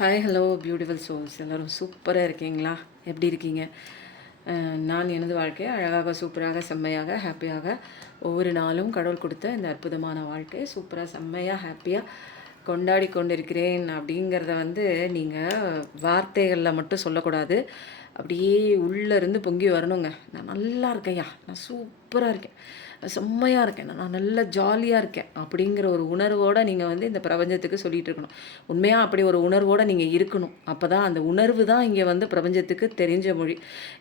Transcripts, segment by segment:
Hi hello beautiful souls எல்லோரும் சூப்பராக இருக்கீங்களா? எப்படி இருக்கீங்க? நான் எனது வாழ்க்கையை அழகாக சூப்பராக செம்மையாக ஹாப்பியாக ஒவ்வொரு நாளும் கடவுள் கொடுத்த இந்த அற்புதமான வாழ்க்கையை சூப்பராக செம்மையாக ஹாப்பியாக கொண்டாடி கொண்டிருக்கிறேன். அப்படிங்கிறத நீங்கள் வார்த்தைகளில் மட்டும் சொல்லக்கூடாது, அப்படியே உள்ளேருந்து பொங்கி வரணுங்க. நான் நல்லா இருக்கேன்யா, நான் சூப்பராக இருக்கேன், செம்மையாக இருக்கேன், நான் நல்லா ஜாலியாக இருக்கேன் அப்படிங்கிற ஒரு உணர்வோடு நீங்கள் இந்த பிரபஞ்சத்துக்கு சொல்லிகிட்டு இருக்கணும். உண்மையாக அப்படி ஒரு உணர்வோடு நீங்கள் இருக்கணும். அப்போ தான் அந்த உணர்வு தான் இங்கே பிரபஞ்சத்துக்கு தெரிஞ்ச மொழி.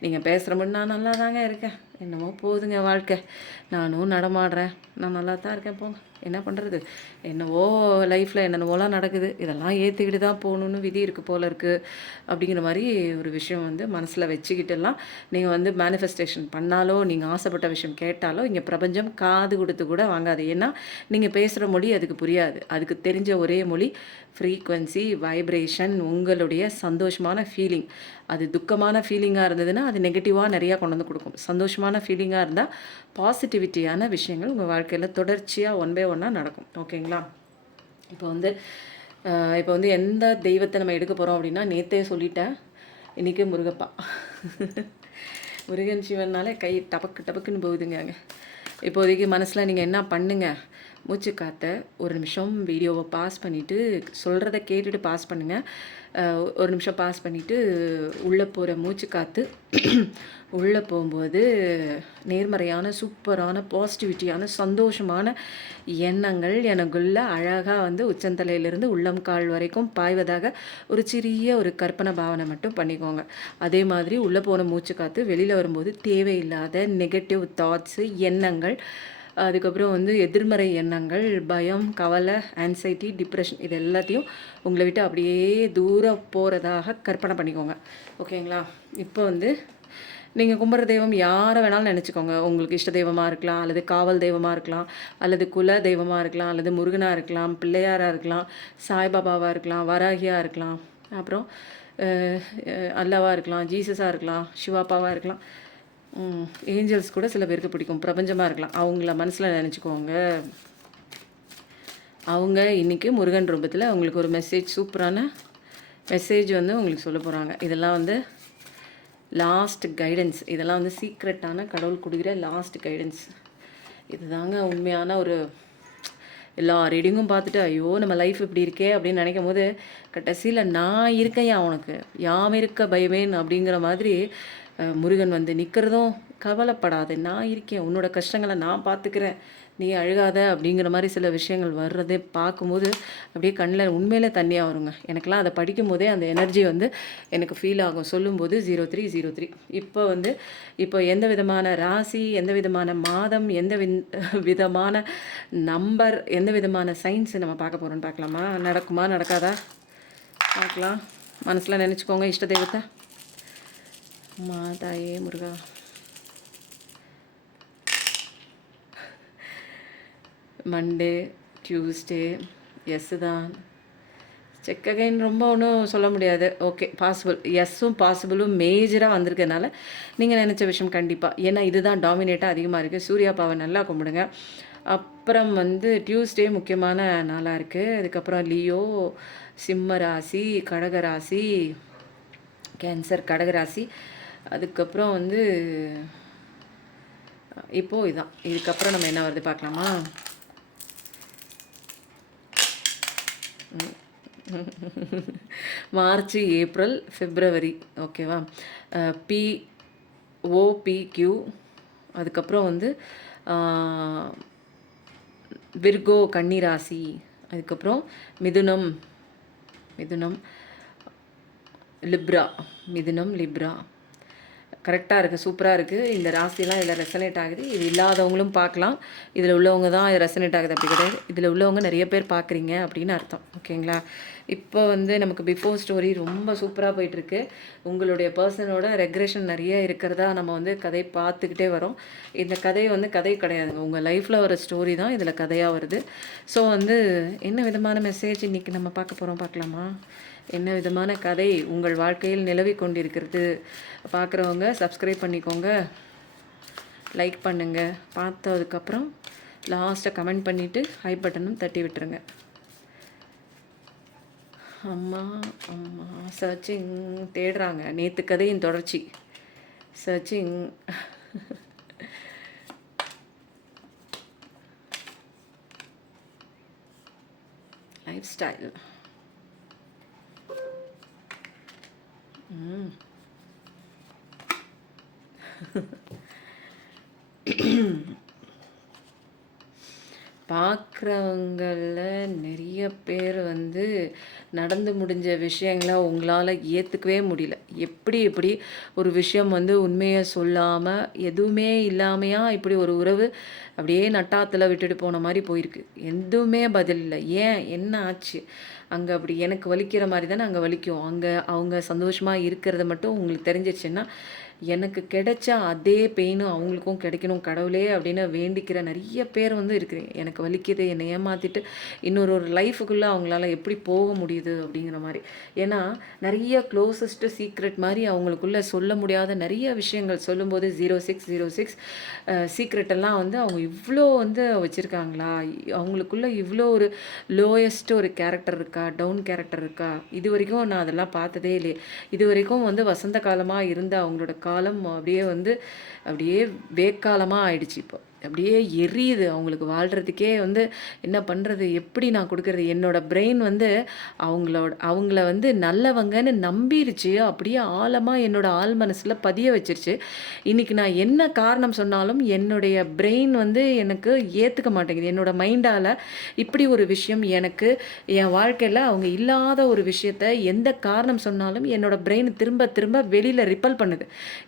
நீங்கள் பேசுகிற மொழி நான் நல்லா தாங்க இருக்கேன், என்னமோ போகுதுங்க வாழ்க்கை, நானும் நடமாடுறேன், நான் நல்லா தான் இருக்கேன், போங்க என்ன பண்ணுறது, என்னவோ லைஃப்பில் என்னென்னவோலாம் நடக்குது, இதெல்லாம் ஏற்றிக்கிட்டு தான் போகணுன்னு விதி இருக்குது போல இருக்குது அப்படிங்கிற மாதிரி ஒரு விஷயம் மனசில் வச்சுக்கிட்டுலாம் நீங்கள் மேனிஃபெஸ்டேஷன் பண்ணாலோ நீங்கள் ஆசைப்பட்ட விஷயம் கேட்டாலோ இங்கே பிரபஞ்சம் காது கொடுத்து கூட வாங்காது. ஏன்னா நீங்கள் பேசுகிற மொழி அதுக்கு புரியாது. அதுக்கு தெரிஞ்ச ஒரே மொழி ஃப்ரீக்வன்சி, வைப்ரேஷன், உங்களுடைய சந்தோஷமான ஃபீலிங். அது துக்கமான ஃபீலிங்காக இருந்ததுன்னா அது நெகட்டிவாக நிறையா கொண்டு வந்து கொடுக்கும். சந்தோஷமான ஃபீலிங்காக இருந்தால் பாசிட்டிவிட்டியான விஷயங்கள் உங்கள் வாழ்க்கையில் தொடர்ச்சியாக ஒன் பை ஒன்னாக நடக்கும். ஓகேங்களா? இப்போ எந்த தெய்வத்தை நம்ம எடுக்க போகிறோம் அப்படின்னா, நேற்றே சொல்லிட்டேன், இன்றைக்கி முருகப்பா. முருகன் சிவன்னாலே கை டபக்கு டபக்குன்னு போகுதுங்க. இப்போதைக்கு மனசில் நீங்கள் என்ன பண்ணுங்கள், மூச்சு காற்றை ஒரு நிமிஷம் வீடியோவை பாஸ் பண்ணிவிட்டு சொல்கிறத கேட்டுட்டு பாஸ் பண்ணுங்கள். ஒரு நிமிஷம் பாஸ் பண்ணிவிட்டு உள்ளே போகிற மூச்சு காற்று உள்ளே போகும்போது நேர்மறையான சூப்பரான பாசிட்டிவிட்டியான சந்தோஷமான எண்ணங்கள் எனக்குள்ள அழகாக உச்சந்தலையிலிருந்து உள்ளம் கால் வரைக்கும் பாய்வதாக ஒரு சிறிய ஒரு கற்பனை பாவனை மட்டும் பண்ணிக்கோங்க. அதே மாதிரி உள்ளே போன மூச்சு காற்று வெளியில் வரும்போது தேவையில்லாத நெகட்டிவ் தாட்ஸு, எண்ணங்கள், அதுக்கப்புறம் எதிர்மறை எண்ணங்கள், பயம், கவலை, ஆன்சைட்டி, டிப்ரெஷன், இது எல்லாத்தையும் உங்களை விட்டு அப்படியே தூரம் போகிறதாக கற்பனை பண்ணிக்கோங்க. ஓகேங்களா? இப்போ நீங்கள் கும்பிட்ற தெய்வம் யாரை வேணாலும் நினச்சிக்கோங்க. உங்களுக்கு இஷ்ட தெய்வமாக இருக்கலாம், அல்லது காவல் தெய்வமாக இருக்கலாம், அல்லது குல தெய்வமாக இருக்கலாம், அல்லது முருகனாக இருக்கலாம், பிள்ளையாராக இருக்கலாம், சாய்பாபாவாக இருக்கலாம், வராகியாக இருக்கலாம், அப்புறம் அல்லாவாக இருக்கலாம், ஜீசஸாக இருக்கலாம், சிவாப்பாவாக இருக்கலாம், ஏஞ்சல்ஸ் கூட சில பேருக்கு பிடிக்கும், பிரபஞ்சமாக இருக்கலாம். அவங்கள மனசில் நினச்சிக்கோங்க. அவங்க இன்றைக்கி முருகன் ரூபத்தில் உங்களுக்கு ஒரு மெசேஜ், சூப்பரான மெசேஜ் உங்களுக்கு சொல்ல போகிறாங்க. இதெல்லாம் லாஸ்ட் கைடன்ஸ், இதெல்லாம் சீக்ரெட்டான கடவுள் கொடுக்குற லாஸ்ட் கைடன்ஸ். இதுதாங்க உண்மையான ஒரு எல்லா ரீடிங்கும் பார்த்துட்டு ஐயோ நம்ம லைஃப் இப்படி இருக்கே அப்படின்னு நினைக்கும் போது கடைசியில் நான் இருக்கேன் உனக்கு யாம் இருக்க பயமேன் அப்படிங்கிற மாதிரி முருகன் நிற்கிறதும், கவலைப்படாத நான் இருக்கேன், உன்னோட கஷ்டங்களை நான் பார்த்துக்கிறேன், நீ அழுகாத அப்படிங்கிற மாதிரி சில விஷயங்கள் வர்றதே பார்க்கும்போது அப்படியே கண்ணில் உண்மையிலே தண்ணியாக வருங்க. எனக்கெல்லாம் அதை படிக்கும் போதே அந்த எனர்ஜி எனக்கு ஃபீல் ஆகும். சொல்லும்போது 0303 இப்போ எந்த விதமான ராசி, எந்த விதமான மாதம், எந்த விதமான நம்பர், எந்த விதமான சயின்ஸ் நம்ம பார்க்க போகிறோன்னு பார்க்கலாமா? நடக்குமா நடக்காதா பார்க்கலாம். மனசில் நினச்சிக்கோங்க இஷ்ட தெய்வத்தை. மாதாயே முருகா. மண்டே, டியூஸ்டே, எஸ்ஸு தான். செக் அகைன் ரொம்ப ஒன்றும் சொல்ல முடியாது. ஓகே, பாசிபிள், எஸ்ஸும் பாசிபிளும் மேஜராக வந்திருக்கிறதுனால நீங்கள் நினச்ச விஷயம் கண்டிப்பாக. ஏன்னா இதுதான் டாமினேட்டாக அதிகமாக இருக்குது. சூர்யாப்பாவை நல்லா கும்பிடுங்க. அப்புறம் டியூஸ்டே முக்கியமான நாளாக இருக்குது. அதுக்கப்புறம் லியோ, சிம்ம ராசி, கடகராசி, கேன்சர், கடகராசி. அதுக்கப்புறம் இப்போது இதான். இதுக்கப்புறம் நம்ம என்ன வருது பார்க்கலாமா? மார்ச், ஏப்ரல், பிப்ரவரி. ஓகேவா? POPQ. அதுக்கப்புறம் விர்கோ, கன்னிராசி. அதுக்கப்புறம் மிதுனம், லிப்ரா, லிப்ரா. கரெக்டாக இருக்குது, சூப்பராக இருக்குது. இந்த ராசியெல்லாம் இதில் ரெசனேட் ஆகுது. இது இல்லாதவங்களும் பார்க்கலாம். இதில் உள்ளவங்க தான் இது ரெசனேட் ஆகுது அப்படி கிடையாது. இதில் உள்ளவங்க நிறைய பேர் பார்க்குறீங்க அப்படின்னு அர்த்தம். ஓகேங்களா? இப்போ நமக்கு பிஃபோர் ஸ்டோரி ரொம்ப சூப்பராக போயிட்டுருக்கு. உங்களுடைய பர்சனோட ரெக்ரெஷன் நிறைய இருக்கிறதா நம்ம கதை பார்த்துக்கிட்டே வரோம். இந்த கதை கதை கிடையாதுங்க, உங்கள் லைஃப்பில் வர ஸ்டோரி தான் இதில் கதையாக வருது. ஸோ என்ன விதமான மெசேஜ் இன்றைக்கி நம்ம பார்க்க போகிறோம் பார்க்கலாமா? என்ன விதமான கதை உங்கள் வாழ்க்கையில் நிலவி கொண்டிருக்கிறது? பார்க்குறவங்க சப்ஸ்கிரைப் பண்ணிக்கோங்க, லைக் பண்ணுங்கள். பார்த்ததுக்கப்புறம் லாஸ்ட்டாக கமெண்ட் பண்ணிவிட்டு ஹை பட்டனும் தட்டி விட்டுருங்க. அம்மா அம்மா சர்ச்சிங் தேடுறாங்க. நேற்று கதையின் தொடர்ச்சி. Searching life style. பார்க்குறவங்களில் நிறைய பேர் வந்து நடந்து முடிஞ்ச விஷயங்களை உங்களால் ஏற்றுக்கவே முடியல. எப்படி ஒரு விஷயம் வந்து உண்மையை சொல்லாமல் எதுவுமே இல்லாமையா இப்படி ஒரு உறவு அப்படியே நட்டாத்தில் விட்டுட்டு போன மாதிரி போயிருக்கு. எதுவுமே பதில் இல்லை. ஏன் என்ன ஆச்சு அங்கே? அப்படி எனக்கு வலிக்கிற மாதிரி தானே அங்கே வலிக்கும். அங்கே அவங்க சந்தோஷமாக இருக்கிறத மட்டும் உங்களுக்கு தெரிஞ்சிச்சுன்னா எனக்கு கிடைச்ச அதே பெயினும் அவங்களுக்கும் கிடைக்கணும் கடவுளே அப்படின்னு வேண்டிக்கிற நிறைய பேர் வந்து இருக்கிறீங்க. எனக்கு வலிக்குது, என்னை ஏமாற்றிட்டு இன்னொரு லைஃபுக்குள்ளே அவங்களால எப்படி போக முடியுது அப்படிங்கிற மாதிரி. ஏன்னா நிறைய க்ளோசஸ்ட்டு சீக்ரெட் மாதிரி அவங்களுக்குள்ளே சொல்ல முடியாத நிறைய விஷயங்கள் சொல்லும்போது 0606 சீக்ரெட்டெல்லாம் வந்து அவங்க இவ்வளோ வந்து வச்சுருக்காங்களா? அவங்களுக்குள்ளே இவ்வளோ ஒரு லோயஸ்ட் ஒரு கேரக்டர் இருக்கா, டவுன் கேரக்டர் இருக்கா? இது வரைக்கும் நான் அதெல்லாம் பார்த்ததே இல்லையே. இது வரைக்கும் வந்து வசந்த காலமாக இருந்த அவங்களோட காலம் அப்படியே வேக்காலமாக ஆயிடுச்சு. இப்போ அப்படியே எரியுது அவங்களுக்கு. வாழ்கிறதுக்கே வந்து என்ன பண்ணுறது, எப்படி நான் கொடுக்கறது? என்னோட பிரெயின் வந்து அவங்கள வந்து நல்லவங்கன்னு நம்பிருச்சு. அப்படியே ஆழமாக என்னோட ஆள் மனசில் பதிய வச்சிருச்சு. இன்றைக்கி நான் என்ன காரணம் சொன்னாலும் என்னுடைய பிரெயின் வந்து எனக்கு ஏற்றுக்க மாட்டேங்குது. என்னோட மைண்டால் இப்படி ஒரு விஷயம் எனக்கு என் வாழ்க்கையில் அவங்க இல்லாத ஒரு விஷயத்த எந்த காரணம் சொன்னாலும் என்னோட பிரெயின் திரும்ப திரும்ப வெளியில் ரிப்பல் பண்ணுது.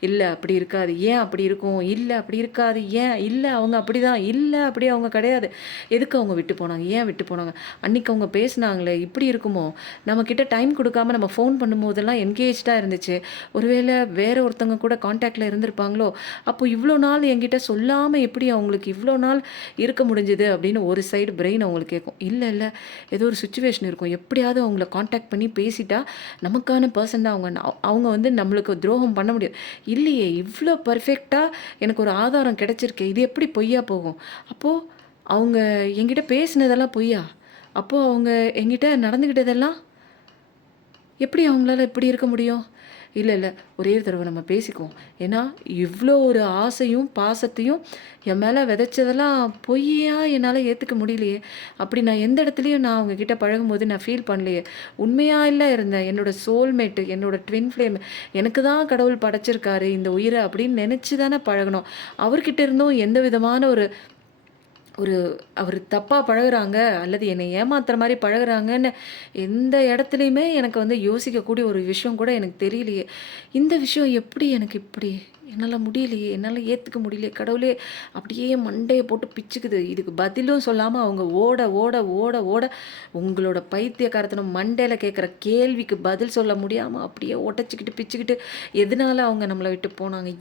இல்லை அப்படி இருக்காது, ஏன் அப்படி இருக்கும், இல்லை அப்படி இருக்காது, ஏன் இல்லை அவங்க அப்படி தான், இல்லை அப்படி அவங்க கிடையாது, எதுக்கு அவங்க விட்டு போனாங்க, ஏன் விட்டு போனாங்க, அன்றைக்கி அவங்க பேசினாங்களே இப்படி இருக்குமோ, நம்மக்கிட்ட டைம் கொடுக்காம நம்ம ஃபோன் பண்ணும்போதெல்லாம் என்கேஜாக இருந்துச்சு, ஒருவேளை வேறு ஒருத்தவங்க கூட காண்டாக்டில் இருந்திருப்பாங்களோ, அப்போ இவ்வளோ நாள் என்கிட்ட சொல்லாமல் எப்படி அவங்களுக்கு இவ்வளோ நாள் இருக்க முடிஞ்சுது அப்படின்னு ஒரு சைடு பிரெயின் அவங்களுக்கு கேட்கும். இல்லை ஏதோ ஒரு சுச்சுவேஷன் இருக்கும், எப்படியாவது அவங்கள காண்டாக்ட் பண்ணி பேசிட்டா நமக்கான பர்சன் தான் அவங்க வந்து நம்மளுக்கு துரோகம் பண்ண முடியாது. இல்லையே, இவ்வளோ பர்ஃபெக்டாக எனக்கு ஒரு ஆதாரம் கிடச்சிருக்கு, இது எப்படி பொய்யா போகும்? அப்போது அவங்க என்கிட்ட பேசினதெல்லாம் பொய்யா? அப்போது அவங்க என்கிட்ட நடந்துக்கிட்டதெல்லாம் எப்படி அவங்களால இப்படி இருக்க முடியும்? இல்லை ஒரே தடவை நம்ம பேசிக்குவோம். ஏன்னா இவ்வளோ ஒரு ஆசையும் பாசத்தையும் என் மேலே விதைச்சதெல்லாம் பொய்யா என்னால் ஏற்றுக்க முடியலையே. அப்படி நான் எந்த இடத்துலையும் நான் அவங்கக்கிட்ட பழகும்போது நான் ஃபீல் பண்ணலையே. உண்மையாக இல்லை இருந்தேன். என்னோடய சோல்மேட்டு, என்னோடய ட்வின் ஃப்ளேம், எனக்கு தான் கடவுள் படைச்சிருக்காரு இந்த உயிரை அப்படின்னு நினச்சி தானே பழகணும். அவர்கிட்ட இருந்தும் எந்த விதமான ஒரு அவர் தப்பாக பழகுறாங்க அல்லது என்னை ஏமாத்துற மாதிரி பழகுறாங்கன்னு எந்த இடத்துலையுமே எனக்கு வந்து யோசிக்கக்கூடிய ஒரு விஷயம் கூட எனக்கு தெரியலையே. இந்த விஷயம் எப்படி எனக்கு இப்படி என்னால் முடியலையே, என்னால் ஏற்றுக்க முடியலையே கடவுளே. அப்படியே மண்டையை போட்டு பிச்சுக்குது. இதுக்கு பதிலும் சொல்லாமல் அவங்க ஓட ஓட ஓட ஓட உங்களோட பைத்தியக்காரத்தனம் மண்டையில் கேட்குற கேள்விக்கு பதில் சொல்ல முடியாமல் அப்படியே ஒட்டச்சிக்கிட்டு பிச்சுக்கிட்டு எதனால அவங்க நம்மளை விட்டு போனாங்க,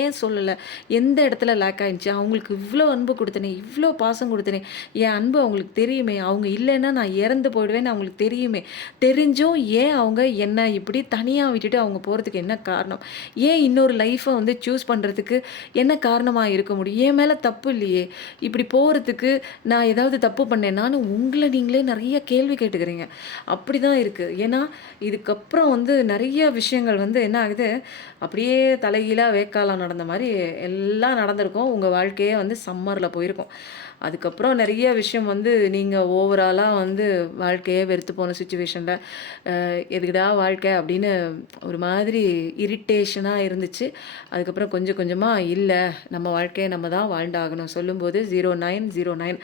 ஏன் சொல்லலை, எந்த இடத்துல லேக் ஆகிடுச்சு, அவங்களுக்கு இவ்வளோ அன்பு கொடுத்தனே, இவ்வளோ பாசம் கொடுத்தனே, என் அன்பு அவங்களுக்கு தெரியுமே, அவங்க இல்லைன்னா நான் இறந்து போயிடுவேன்னு அவங்களுக்கு தெரியுமே, தெரிஞ்சும் ஏன் அவங்க என்ன இப்படி தனியாக விட்டுட்டு அவங்க போகிறதுக்கு என்ன காரணம்? ஏன் இன்னொரு லைஃப்பை வந்து சூஸ் பண்ணுறதுக்கு என்ன காரணமாக இருக்க முடியும்? என் மேலே தப்பு இல்லையே, இப்படி போகிறதுக்கு நான் ஏதாவது தப்பு பண்ணேன்னான்னு உங்களை நீங்களே நிறைய கேள்வி கேட்டுக்கிறீங்க. அப்படி தான் இருக்குது. ஏன்னா இதுக்கப்புறம் வந்து நிறைய விஷயங்கள் வந்து என்ன ஆகுது, அப்படியே தலைகீழாக வேக்காலம் நடந்த மாதிரி எல்லாம் நடந்திருக்கும். உங்கள் வாழ்க்கையே வந்து சம்மரில் போயிருக்கும். அதுக்கப்புறம் நிறைய விஷயம் வந்து நீங்கள் ஓவராலாக வந்து வாழ்க்கையே வெறுத்து போன சுச்சுவேஷனில் எதுக்குடா வாழ்க்கை அப்படின்னு ஒரு மாதிரி இரிட்டேஷனாக இருந்துச்சு. அதுக்கப்புறம் கொஞ்சம் கொஞ்சமாக இல்லை நம்ம வாழ்க்கையை நம்ம தான் வாழ்ந்தாகணும் சொல்லும்போது 0909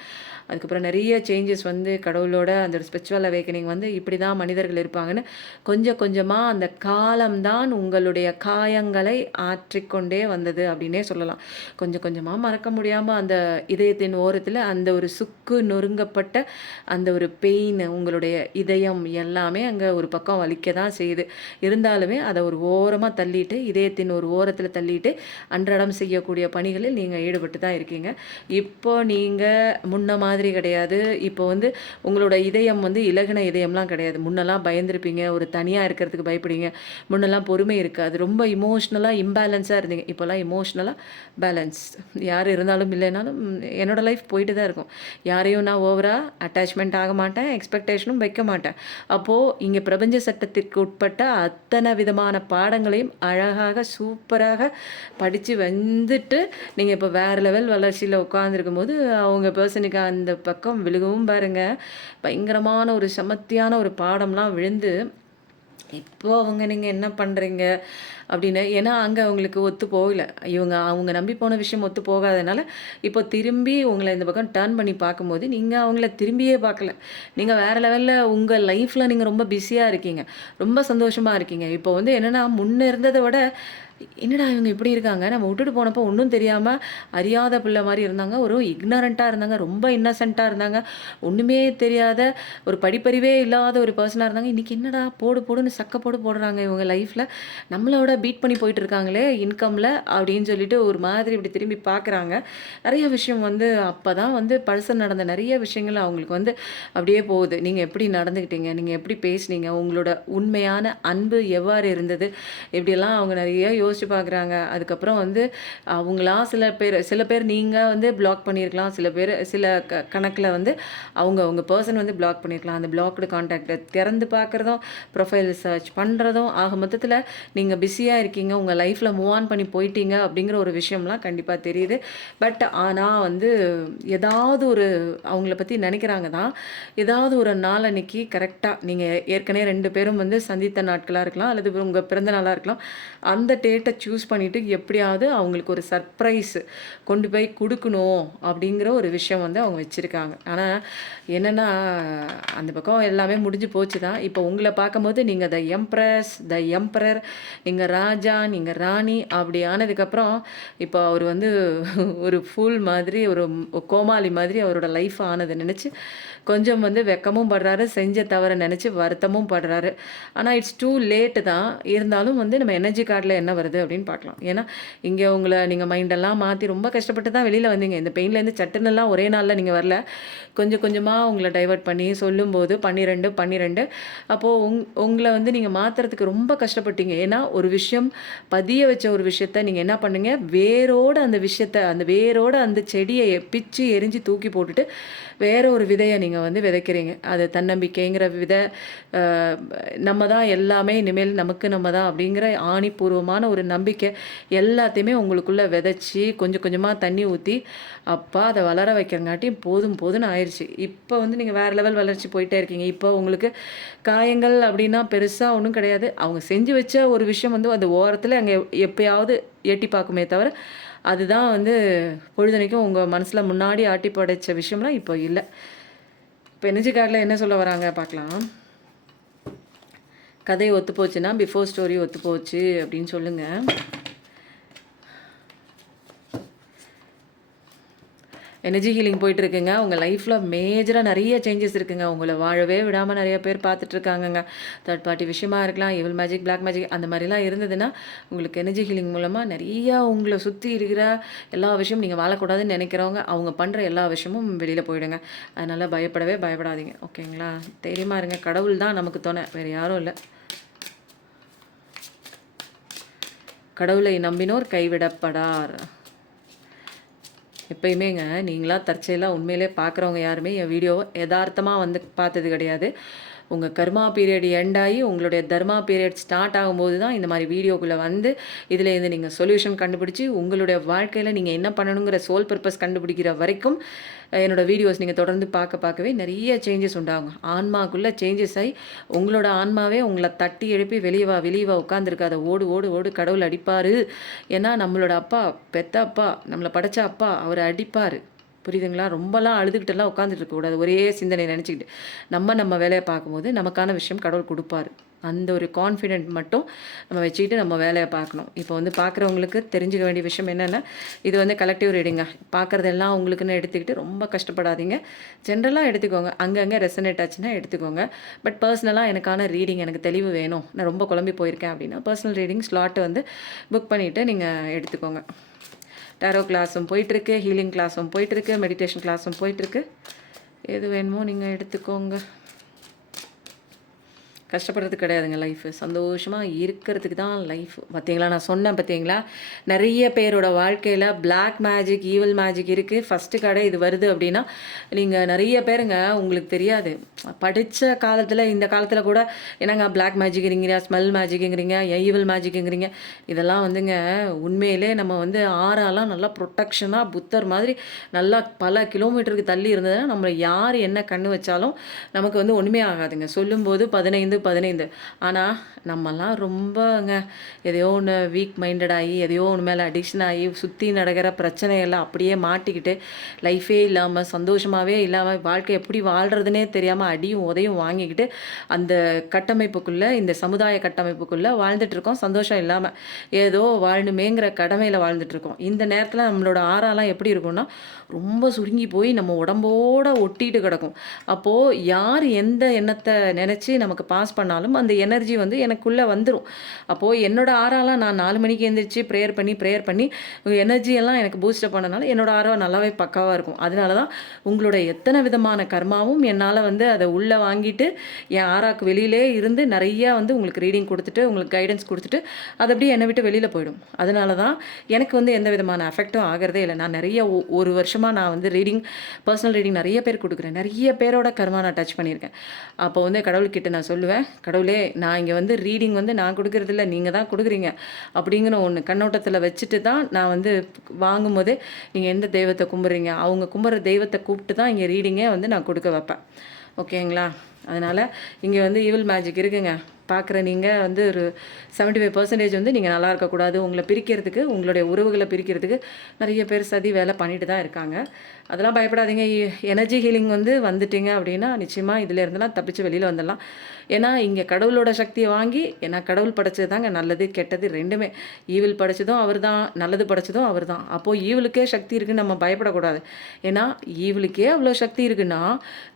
அதுக்கப்புறம் நிறைய சேஞ்சஸ் வந்து கடவுளோட அந்த ஸ்பிரிச்சுவல் அவேக்கனிங் வந்து இப்படி தான் மனிதர்கள் இருப்பாங்கன்னு கொஞ்சம் கொஞ்சமாக அந்த காலம்தான் உங்களுடைய காயங்களை ஆற்றிக்கொண்டே வந்தது அப்படின்னே சொல்லலாம். கொஞ்சம் கொஞ்சமாக மறக்க முடியாமல் அந்த இதயத்தின் ஓரத்தில் அந்த ஒரு சுக்கு நொறுங்கப்பட்ட அந்த ஒரு பெயின், உங்களுடைய இதயம் எல்லாமே அங்கே ஒரு பக்கம் வலிக்க தான் செய்யுது. இருந்தாலுமே அதை ஒரு ஓரமாக தள்ளிட்டு, இதயத்தின் ஒரு ஓரத்தில் தள்ளிட்டு அன்றாடம் செய்யக்கூடிய பணிகளில் நீங்கள் ஈடுபட்டு தான் இருக்கீங்க. இப்போ நீங்கள் முன்ன மாதிரி மாதிரி கிடையாது. இப்போ வந்து உங்களோட இதயம் வந்து இலகுன இதயம்லாம் கிடையாது. முன்னெல்லாம் பயந்துருப்பீங்க, ஒரு தனியாக இருக்கிறதுக்கு பயப்படுவீங்க. முன்னெல்லாம் பொறுமை இருக்காது. ரொம்ப இமோஷ்னலாக இம்பேலன்ஸாக இருந்தீங்க. இப்போலாம் இமோஷ்னலாக பேலன்ஸ். யார் இருந்தாலும் இல்லைனாலும் என்னோடய லைஃப் போயிட்டு தான் இருக்கும். யாரையும் நான் ஓவராக அட்டாச்மெண்ட் ஆக மாட்டேன், எக்ஸ்பெக்டேஷனும் வைக்க மாட்டேன். அப்போது இங்கே பிரபஞ்ச சட்டத்திற்கு உட்பட்ட அத்தனை விதமான பாடங்களையும் அழகாக சூப்பராக படித்து வந்துட்டு நீங்கள் இப்போ வேறு லெவல் வளர்ச்சியில் உட்காந்துருக்கும் போது அவங்க பர்சனுக்கு அந்த பக்கம் விழுகவும் பாருங்கள், பயங்கரமான ஒரு சமத்தியான ஒரு பாடம்லாம் விழுந்து இப்போ நீங்கள் என்ன பண்ணுறீங்க அப்படின்னு. ஏன்னா அங்கே அவங்களுக்கு ஒத்து போகல. அவங்க நம்பி போன விஷயம் ஒத்து போகாதனால இப்போ திரும்பி உங்களை இந்த பக்கம் டர்ன் பண்ணி பார்க்கும்போது நீங்கள் அவங்கள திரும்பியே பார்க்கல. நீங்கள் வேறு லெவலில் உங்கள் லைஃப்பில் நீங்கள் ரொம்ப பிஸியாக இருக்கீங்க, ரொம்ப சந்தோஷமாக இருக்கீங்க. இப்போ வந்து என்னென்னா முன்னே இருந்ததை விட என்னடா இவங்க இப்படி இருக்காங்க, நம்ம விட்டுட்டு போனப்போ ஒன்றும் தெரியாமல் அறியாத பிள்ளை மாதிரி இருந்தாங்க, ஒரு இக்னரண்ட்டாக இருந்தாங்க, ரொம்ப இன்னசென்ட்டாக இருந்தாங்க, ஒன்றுமே தெரியாத ஒரு படிப்பறிவே இல்லாத ஒரு பர்சனாக இருந்தாங்க. இன்றைக்கி என்னடா போடு போடுன்னு சக்கப்போடு போடுறாங்க இவங்க லைஃப்பில், நம்மளோட பீட் பண்ணி போயிட்டு இருக்காங்களே இன்கமில் அப்படின்னு சொல்லிட்டு ஒரு மாதிரி இப்படி திரும்பி பார்க்குறாங்க. நிறைய விஷயம் வந்து அப்போ தான் வந்து பழசு நடந்த நிறைய விஷயங்கள் அவங்களுக்கு வந்து அப்படியே போகுது. நீங்கள் எப்படி நடந்துக்கிட்டீங்க, நீங்கள் எப்படி பேசுனீங்க, உங்களோட உண்மையான அன்பு எவ்வாறு இருந்தது, இப்படியெல்லாம் அவங்க நிறைய யோசிச்சு பார்க்குறாங்க. அதுக்கப்புறம் வந்து அவங்களா சில பேர் நீங்கள் வந்து பிளாக் பண்ணியிருக்கலாம், சில பேர் சில கணக்கில் வந்து அவங்க பர்சன் வந்து பிளாக் பண்ணியிருக்கலாம். அந்த பிளாக்டு கான்டாக்டை திறந்து பார்க்குறதும் ப்ரொஃபைல் சர்ச் பண்ணுறதும் ஆக மொத்தத்தில் நீங்கள் பிஸியாக இருக்கீங்க, உங்கள் லைஃப்பில் மூவ் ஆன் பண்ணி போயிட்டீங்க அப்படிங்கிற ஒரு விஷயம்லாம் கண்டிப்பாக தெரியுது. பட் ஆனால் வந்து ஏதாவது ஒரு அவங்கள பற்றி நினைக்கிறாங்க தான். ஏதாவது ஒரு நாள் அன்னைக்கு கரெக்டாக நீங்கள் ஏற்கனவே 2 பேரும் வந்து சந்தித்த நாட்களாக இருக்கலாம், அல்லது உங்கள் பிறந்த நாளாக இருக்கலாம். அந்த டேட்டை சூஸ் பண்ணிவிட்டு எப்படியாவது அவங்களுக்கு ஒரு சர்ப்ரைஸ் கொண்டு போய் கொடுக்கணும் அப்படிங்கிற ஒரு விஷயம் வந்து அவங்க வச்சுருக்காங்க. ஆனால் என்னென்னா அந்த பக்கம் எல்லாமே முடிஞ்சு போச்சு தான். இப்போ உங்களை பார்க்கும்போது நீங்கள் த எம்ப்ரஸ், த எம்பரர், நீங்கள் ராஜா, நீங்கள் ராணி அப்படி ஆனதுக்கப்புறம் இப்போ அவர் வந்து ஒரு ஃபூல் மாதிரி, ஒரு கோமாளி மாதிரி அவரோட லைஃப் ஆனதை நினச்சி கொஞ்சம் வந்து வெக்கமும் படுறாரு, செஞ்ச தவறை நினச்சி வருத்தமும் படுறாரு. ஆனால் இட்ஸ் டூ லேட்டு தான். இருந்தாலும் வந்து நம்ம எனர்ஜி கார்டில் என்ன வருது அப்படின்னு பார்க்கலாம். ஏன்னா இங்கே உங்களை நீங்கள் மைண்டெல்லாம் மாற்றி ரொம்ப கஷ்டப்பட்டு தான் வெளியில் வந்தீங்க. இந்த பெயின்லேருந்து சட்டுன்னெல்லாம் ஒரே நாளில் நீங்கள் வரல. கொஞ்சம் கொஞ்சமாக உங்களை டைவர்ட் பண்ணி சொல்லும்போது 12 அப்போது உங்களை வந்து நீங்கள் மாற்றுறதுக்கு ரொம்ப கஷ்டப்பட்டீங்க. ஏன்னா ஒரு விஷயம் பதிய வச்ச ஒரு விஷயத்த நீங்கள் என்ன பண்ணுங்க, வேரோடு அந்த விஷயத்தை அந்த செடியை பிச்சு எரிஞ்சு தூக்கி போட்டுட்டு வேற ஒரு விதையை நீங்கள் வந்து விதைக்கிறீங்க. அது தன்னம்பிக்கைங்கிற விதை, நம்ம தான் எல்லாமே, இனிமேல் நமக்கு நம்ம தான் அப்படிங்கிற ஆணிபூர்வமான ஒரு நம்பிக்கை எல்லாத்தையுமே உங்களுக்குள்ளே விதைச்சி கொஞ்சம் கொஞ்சமாக தண்ணி ஊற்றி அப்பா அதை வளர வைக்கிறங்காட்டியும் போதும்னு ஆயிடுச்சு. இப்போ வந்து நீங்கள் வேறு லெவல் வளர்ச்சி போயிட்டே இருக்கீங்க. இப்போ உங்களுக்கு காயங்கள் அப்படின்னா பெருசாக ஒன்றும் கிடையாது. அவங்க செஞ்சு வச்ச ஒரு விஷயம் வந்து அந்த ஓரத்தில் அங்கே எப்பயாவது எட்டி பார்க்குமே தவிர அதுதான் வந்து பொழுதனைக்கும் உங்கள் மனசில் முன்னாடி ஆட்டி படைச்ச விஷயம்லாம் இப்போ இல்லை. இப்போ எனர்ஜி கார்டில் என்ன சொல்ல வராங்க பார்க்கலாம். கதை ஒத்து போச்சுன்னா பிஃபோர் ஸ்டோரி ஒத்து போச்சு அப்படின்னு சொல்லுங்கள். எனர்ஜி ஹீலிங் போயிட்டுருக்குங்க. உங்கள் லைஃப்பில் மேஜராக நிறைய சேஞ்சஸ் இருக்குங்க. உங்களை வாழவே விடாமல் நிறைய பேர் பார்த்துட்ருக்காங்கங்க. தேர்ட் பார்ட்டி விஷயமா இருக்கலாம், ஈவில் மேஜிக், பிளாக் மேஜிக் அந்த மாதிரிலாம் இருந்ததுன்னா உங்களுக்கு எனர்ஜி ஹீலிங் மூலமாக நிறையா உங்களை சுற்றி இருக்கிற எல்லா விஷயமும் நீங்கள் வாழக்கூடாதுன்னு நினைக்கிறவங்க அவங்க பண்ணுற எல்லா விஷயமும் வெளியில் போயிடுங்க. அதனால் பயப்படாதீங்க. ஓகேங்களா? தைரியமாக இருங்க. கடவுள் தான் நமக்கு துணை, வேறு யாரும் இல்லை. கடவுளை நம்பினோர் கைவிடப்படார். எப்பயுமேங்க நீங்களாக தற்செயலாக உண்மையிலே பார்க்குறவங்க யாருமே என் வீடியோவை யதார்த்தமாக வந்து பார்த்தது கிடையாது. உங்கள் கர்மா பீரியட் எண்ட் ஆகி உங்களுடைய தர்மா பீரியட் ஸ்டார்ட் ஆகும்போது தான் இந்த மாதிரி வீடியோக்குள்ளே வந்து இதுலேருந்து நீங்கள் சொல்யூஷன் கண்டுபிடிச்சி உங்களுடைய வாழ்க்கையில் நீங்கள் என்ன பண்ணணுங்கிற சோல் பர்பஸ் கண்டுபிடிக்கிற வரைக்கும் என்னோடய வீடியோஸ் நீங்கள் தொடர்ந்து பார்க்கவே நிறைய சேஞ்சஸ் உண்டாகும். ஆன்மாக்குள்ளே சேஞ்சஸ் ஆகி உங்களோட ஆன்மாவே உங்களை தட்டி எழுப்பி வெளியே வா உட்காந்துருக்காத, ஓடு கடவுள் அடிப்பார். ஏன்னா நம்மளோட அப்பா, பெத்த அப்பா, நம்மளை படைச்ச அப்பா, அவர் அடிப்பார். புரியுதுங்களா? ரொம்பலாம் அழுதுகிட்டெல்லாம் உட்காந்துட்டு இருக்கக்கூடாது. ஒரே சிந்தனை நினச்சிக்கிட்டு நம்ம வேலையை பார்க்கும்போது நமக்கான விஷயம் கடவுள் கொடுப்பார். அந்த ஒரு கான்ஃபிடென்ட் மட்டும் நம்ம வச்சுக்கிட்டு நம்ம வேலையை பார்க்கணும். இப்போ வந்து பார்க்குறவங்களுக்கு தெரிஞ்சுக்க வேண்டிய விஷயம் என்னென்னா, இது வந்து கலெக்டிவ் ரீடிங்க. பார்க்குறதெல்லாம் உங்களுக்குன்னு எடுத்துக்கிட்டு ரொம்ப கஷ்டப்படாதீங்க. ஜென்ரலாக எடுத்துக்கோங்க. அங்கங்கே ரெசனேட் ஆச்சுன்னா எடுத்துக்கோங்க. பட் பர்சனலாக எனக்கான ரீடிங், எனக்கு தெளிவு வேணும், நான் ரொம்ப குழம்பி போயிருக்கேன் அப்படின்னா பர்சனல் ரீடிங் ஸ்லாட்டு வந்து புக் பண்ணிவிட்டு நீங்கள் எடுத்துக்கோங்க. டேரோ கிளாஸும் போயிட்டுருக்கு, ஹீலிங் கிளாஸும் போயிட்டுருக்கு, மெடிடேஷன் கிளாஸும் போயிட்டுருக்கு. எது வேணுமோ நீங்கள் எடுத்துக்கோங்க. கஷ்டப்படுறது கிடையாதுங்க லைஃபு. சந்தோஷமாக இருக்கிறதுக்கு தான் லைஃப். பார்த்தீங்களா, நான் சொன்னேன் பார்த்தீங்களா, நிறைய பேரோட வாழ்க்கையில் பிளாக் மேஜிக், ஈவில் மேஜிக் இருக்குது. ஃபஸ்ட்டு கடை இது வருது அப்படின்னா, நீங்கள் நிறைய பேருங்க உங்களுக்கு தெரியாது. படித்த காலத்தில், இந்த காலத்தில் கூட என்னங்க பிளாக் மேஜிக்ங்கிறீங்க, ஸ்மெல் மேஜிக்ங்கிறீங்க, ஈவில் மேஜிக்ங்கிறீங்க. இதெல்லாம் வந்துங்க உண்மையிலே நம்ம வந்து ஆறாலாம் நல்லா ப்ரொட்டெக்ஷனாக புத்தர் மாதிரி நல்லா பல கிலோமீட்டருக்கு தள்ளி இருந்ததுன்னா, நம்மளை யார் என்ன கண்ணு வச்சாலும் நமக்கு வந்து ஒன்றுமே ஆகாதுங்க. சொல்லும்போது 15 ஆனால் நம்மலாம் ரொம்பங்க எதையோ ஒன்று வீக் மைண்டட் ஆகி எதையோ ஒன்று மேலே அடிக்ஷன் ஆகி சுற்றி நடக்கிற பிரச்சனையெல்லாம் அப்படியே மாட்டிக்கிட்டு லைஃபே இல்லாமல் சந்தோஷமாகவே இல்லாமல் வாழ்க்கை எப்படி வாழ்கிறதுனே தெரியாமல் அடியும் உதையும் வாங்கிக்கிட்டு அந்த கட்டமைப்புக்குள்ளே, இந்த சமுதாய கட்டமைப்புக்குள்ளே வாழ்ந்துட்டுருக்கோம். சந்தோஷம் இல்லாமல் ஏதோ வாழணுமேங்கிற கடமையில் வாழ்ந்துட்டுருக்கோம். இந்த நேரத்தில் நம்மளோட ஆறாலாம் எப்படி இருக்கும்னா ரொம்ப சுருங்கி போய் நம்ம உடம்போடு ஒட்டிட்டு கிடக்கும். அப்போது யார் எந்த எண்ணத்தை நினச்சி நமக்கு பாஸ் பண்ணாலும் அந்த எனர்ஜி வந்து எனக்குள்ளே வந்துடும். அப்போது என்னோட ஆறாலாம் நான் 4 மணிக்கு எழுந்திரிச்சு ப்ரேயர் பண்ணி எனர்ஜியெல்லாம் எனக்கு பூஸ்டப் பண்ணனால என்னோட ஆறா நல்லாவே பக்காவாக இருக்கும். அதனால தான் உங்களோட எத்தனை விதமான கர்மாவும் என்னால் வந்து அதை உள்ளே வாங்கிட்டு என் ஆறாக்கு வெளியிலே இருந்து நிறையா வந்து உங்களுக்கு ரீடிங் கொடுத்துட்டு உங்களுக்கு கைடன்ஸ் கொடுத்துட்டு அது அப்படியே என்னை விட்டு வெளியில் போயிடும். அதனால தான் எனக்கு வந்து எந்த விதமான அஃபெக்டும் ஆகிறதே இல்லை. நான் நிறைய ஒரு வருஷமாக நான் வந்து பர்சனல் ரீடிங் நிறைய பேர் கொடுக்குறேன். நிறைய பேரோட கர்மா நான் டச் பண்ணியிருக்கேன். அப்போ வந்து கடவுள்கிட்ட நான் சொல்லுவேன், கடவுளே நான் இங்கே வந்து ரீடிங் வந்து நான் கொடுக்குறதில்ல, நீங்கள் தான் கொடுக்குறீங்க அப்படிங்கிற ஒன்று கண்ணோட்டத்தில் வச்சுட்டு தான் நான் வந்து வாங்கும்போதே நீங்கள் எந்த தெய்வத்தை கும்பிட்றீங்க, அவங்க கும்பிட்ற தெய்வத்தை கூப்பிட்டு தான் இங்கே ரீடிங்கே வந்து நான் கொடுக்க வைப்பேன். ஓகேங்களா? அதனால் இங்கே வந்து ஈவில் மேஜிக் இருக்குங்க. பார்க்குற நீங்கள் வந்து ஒரு 75% வந்து நீங்கள் நல்லா இருக்கக்கூடாது. உங்களை பிரிக்கிறதுக்கு, உங்களுடைய உறவுகளை பிரிக்கிறதுக்கு நிறைய பேர் சதி வேலை பண்ணிட்டு தான் இருக்காங்க. அதெல்லாம் பயப்படாதீங்க. எனர்ஜி ஹீலிங் வந்து வந்துட்டீங்க அப்படின்னா நிச்சயமாக இதில் இருந்தெல்லாம் தப்பிச்சு வெளியில் வந்துடலாம். ஏன்னா இங்கே கடவுளோட சக்தியை வாங்கி, ஏன்னா கடவுள் படைச்சது தாங்க நல்லது கெட்டது ரெண்டுமே. ஈவில் படைச்சதும் அவர் தான், நல்லது படைச்சதும் அவர் தான். அப்போது ஈவிலுக்கே சக்தி இருக்குன்னு நம்ம பயப்படக்கூடாது. ஏன்னா ஈவிலுக்கே அவ்வளோ சக்தி இருக்குன்னா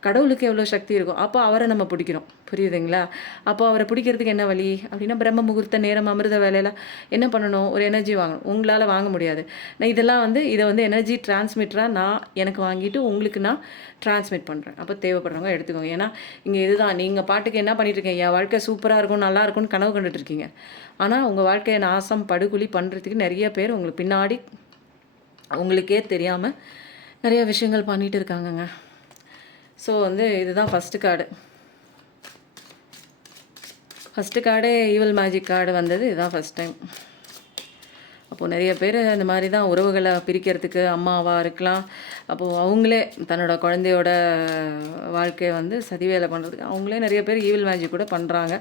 கடவுளுக்கு எவ்வளோ சக்தி இருக்கும். அப்போ அவரை நம்ம பிடிக்கிறோம். புரியுதுங்களா? அப்போ அவரை பிடிக்கிறதுக்கு என்ன வழி அப்படின்னா, பிரம்ம முகூர்த்த நேரம் அமிர்த வேலையில் என்ன பண்ணணும்? ஒரு எனர்ஜி வாங்கணும். உங்களால் வாங்க முடியாது. நான் இதெல்லாம் வந்து இதை வந்து எனர்ஜி டிரான்ஸ்மிட்டராக நான் எனக்கு வாங்கிட்டு உங்களுக்கு நான் டிரான்ஸ்மிட் பண்ணுறேன். அப்போ தேவைப்படுறவங்க எடுத்துக்கோங்க. ஏன்னா இங்கே இதுதான், நீங்கள் பாட்டுக்கு என்ன பண்ணிட்டுருக்கீங்க, என் வாழ்க்கை சூப்பராக இருக்கும் நல்லா இருக்கும்னு கனவு கண்டுட்டுருக்கீங்க. ஆனால் உங்கள் வாழ்க்கையை நாசம் படுகொலி பண்ணுறதுக்கு நிறைய பேர் உங்களுக்கு பின்னாடி உங்களுக்கே தெரியாமல் நிறைய விஷயங்கள் பண்ணிகிட்டு இருக்காங்கங்க. ஸோ வந்து இதுதான் ஃபஸ்ட்டு கார்டே ஈவில் மேஜிக் கார்டு வந்தது. இதுதான் ஃபஸ்ட் டைம். அப்போது நிறைய பேர் அந்த மாதிரி தான் உறவுகளை பிரிக்கிறதுக்கு அம்மாவாக இருக்கலாம். அப்போது அவங்களே தன்னோட குழந்தையோட வாழ்க்கையை வந்து சதி வேலை பண்ணுறதுக்கு அவங்களே நிறைய பேர் ஈவில் மேஜிக் கூட பண்ணுறாங்க.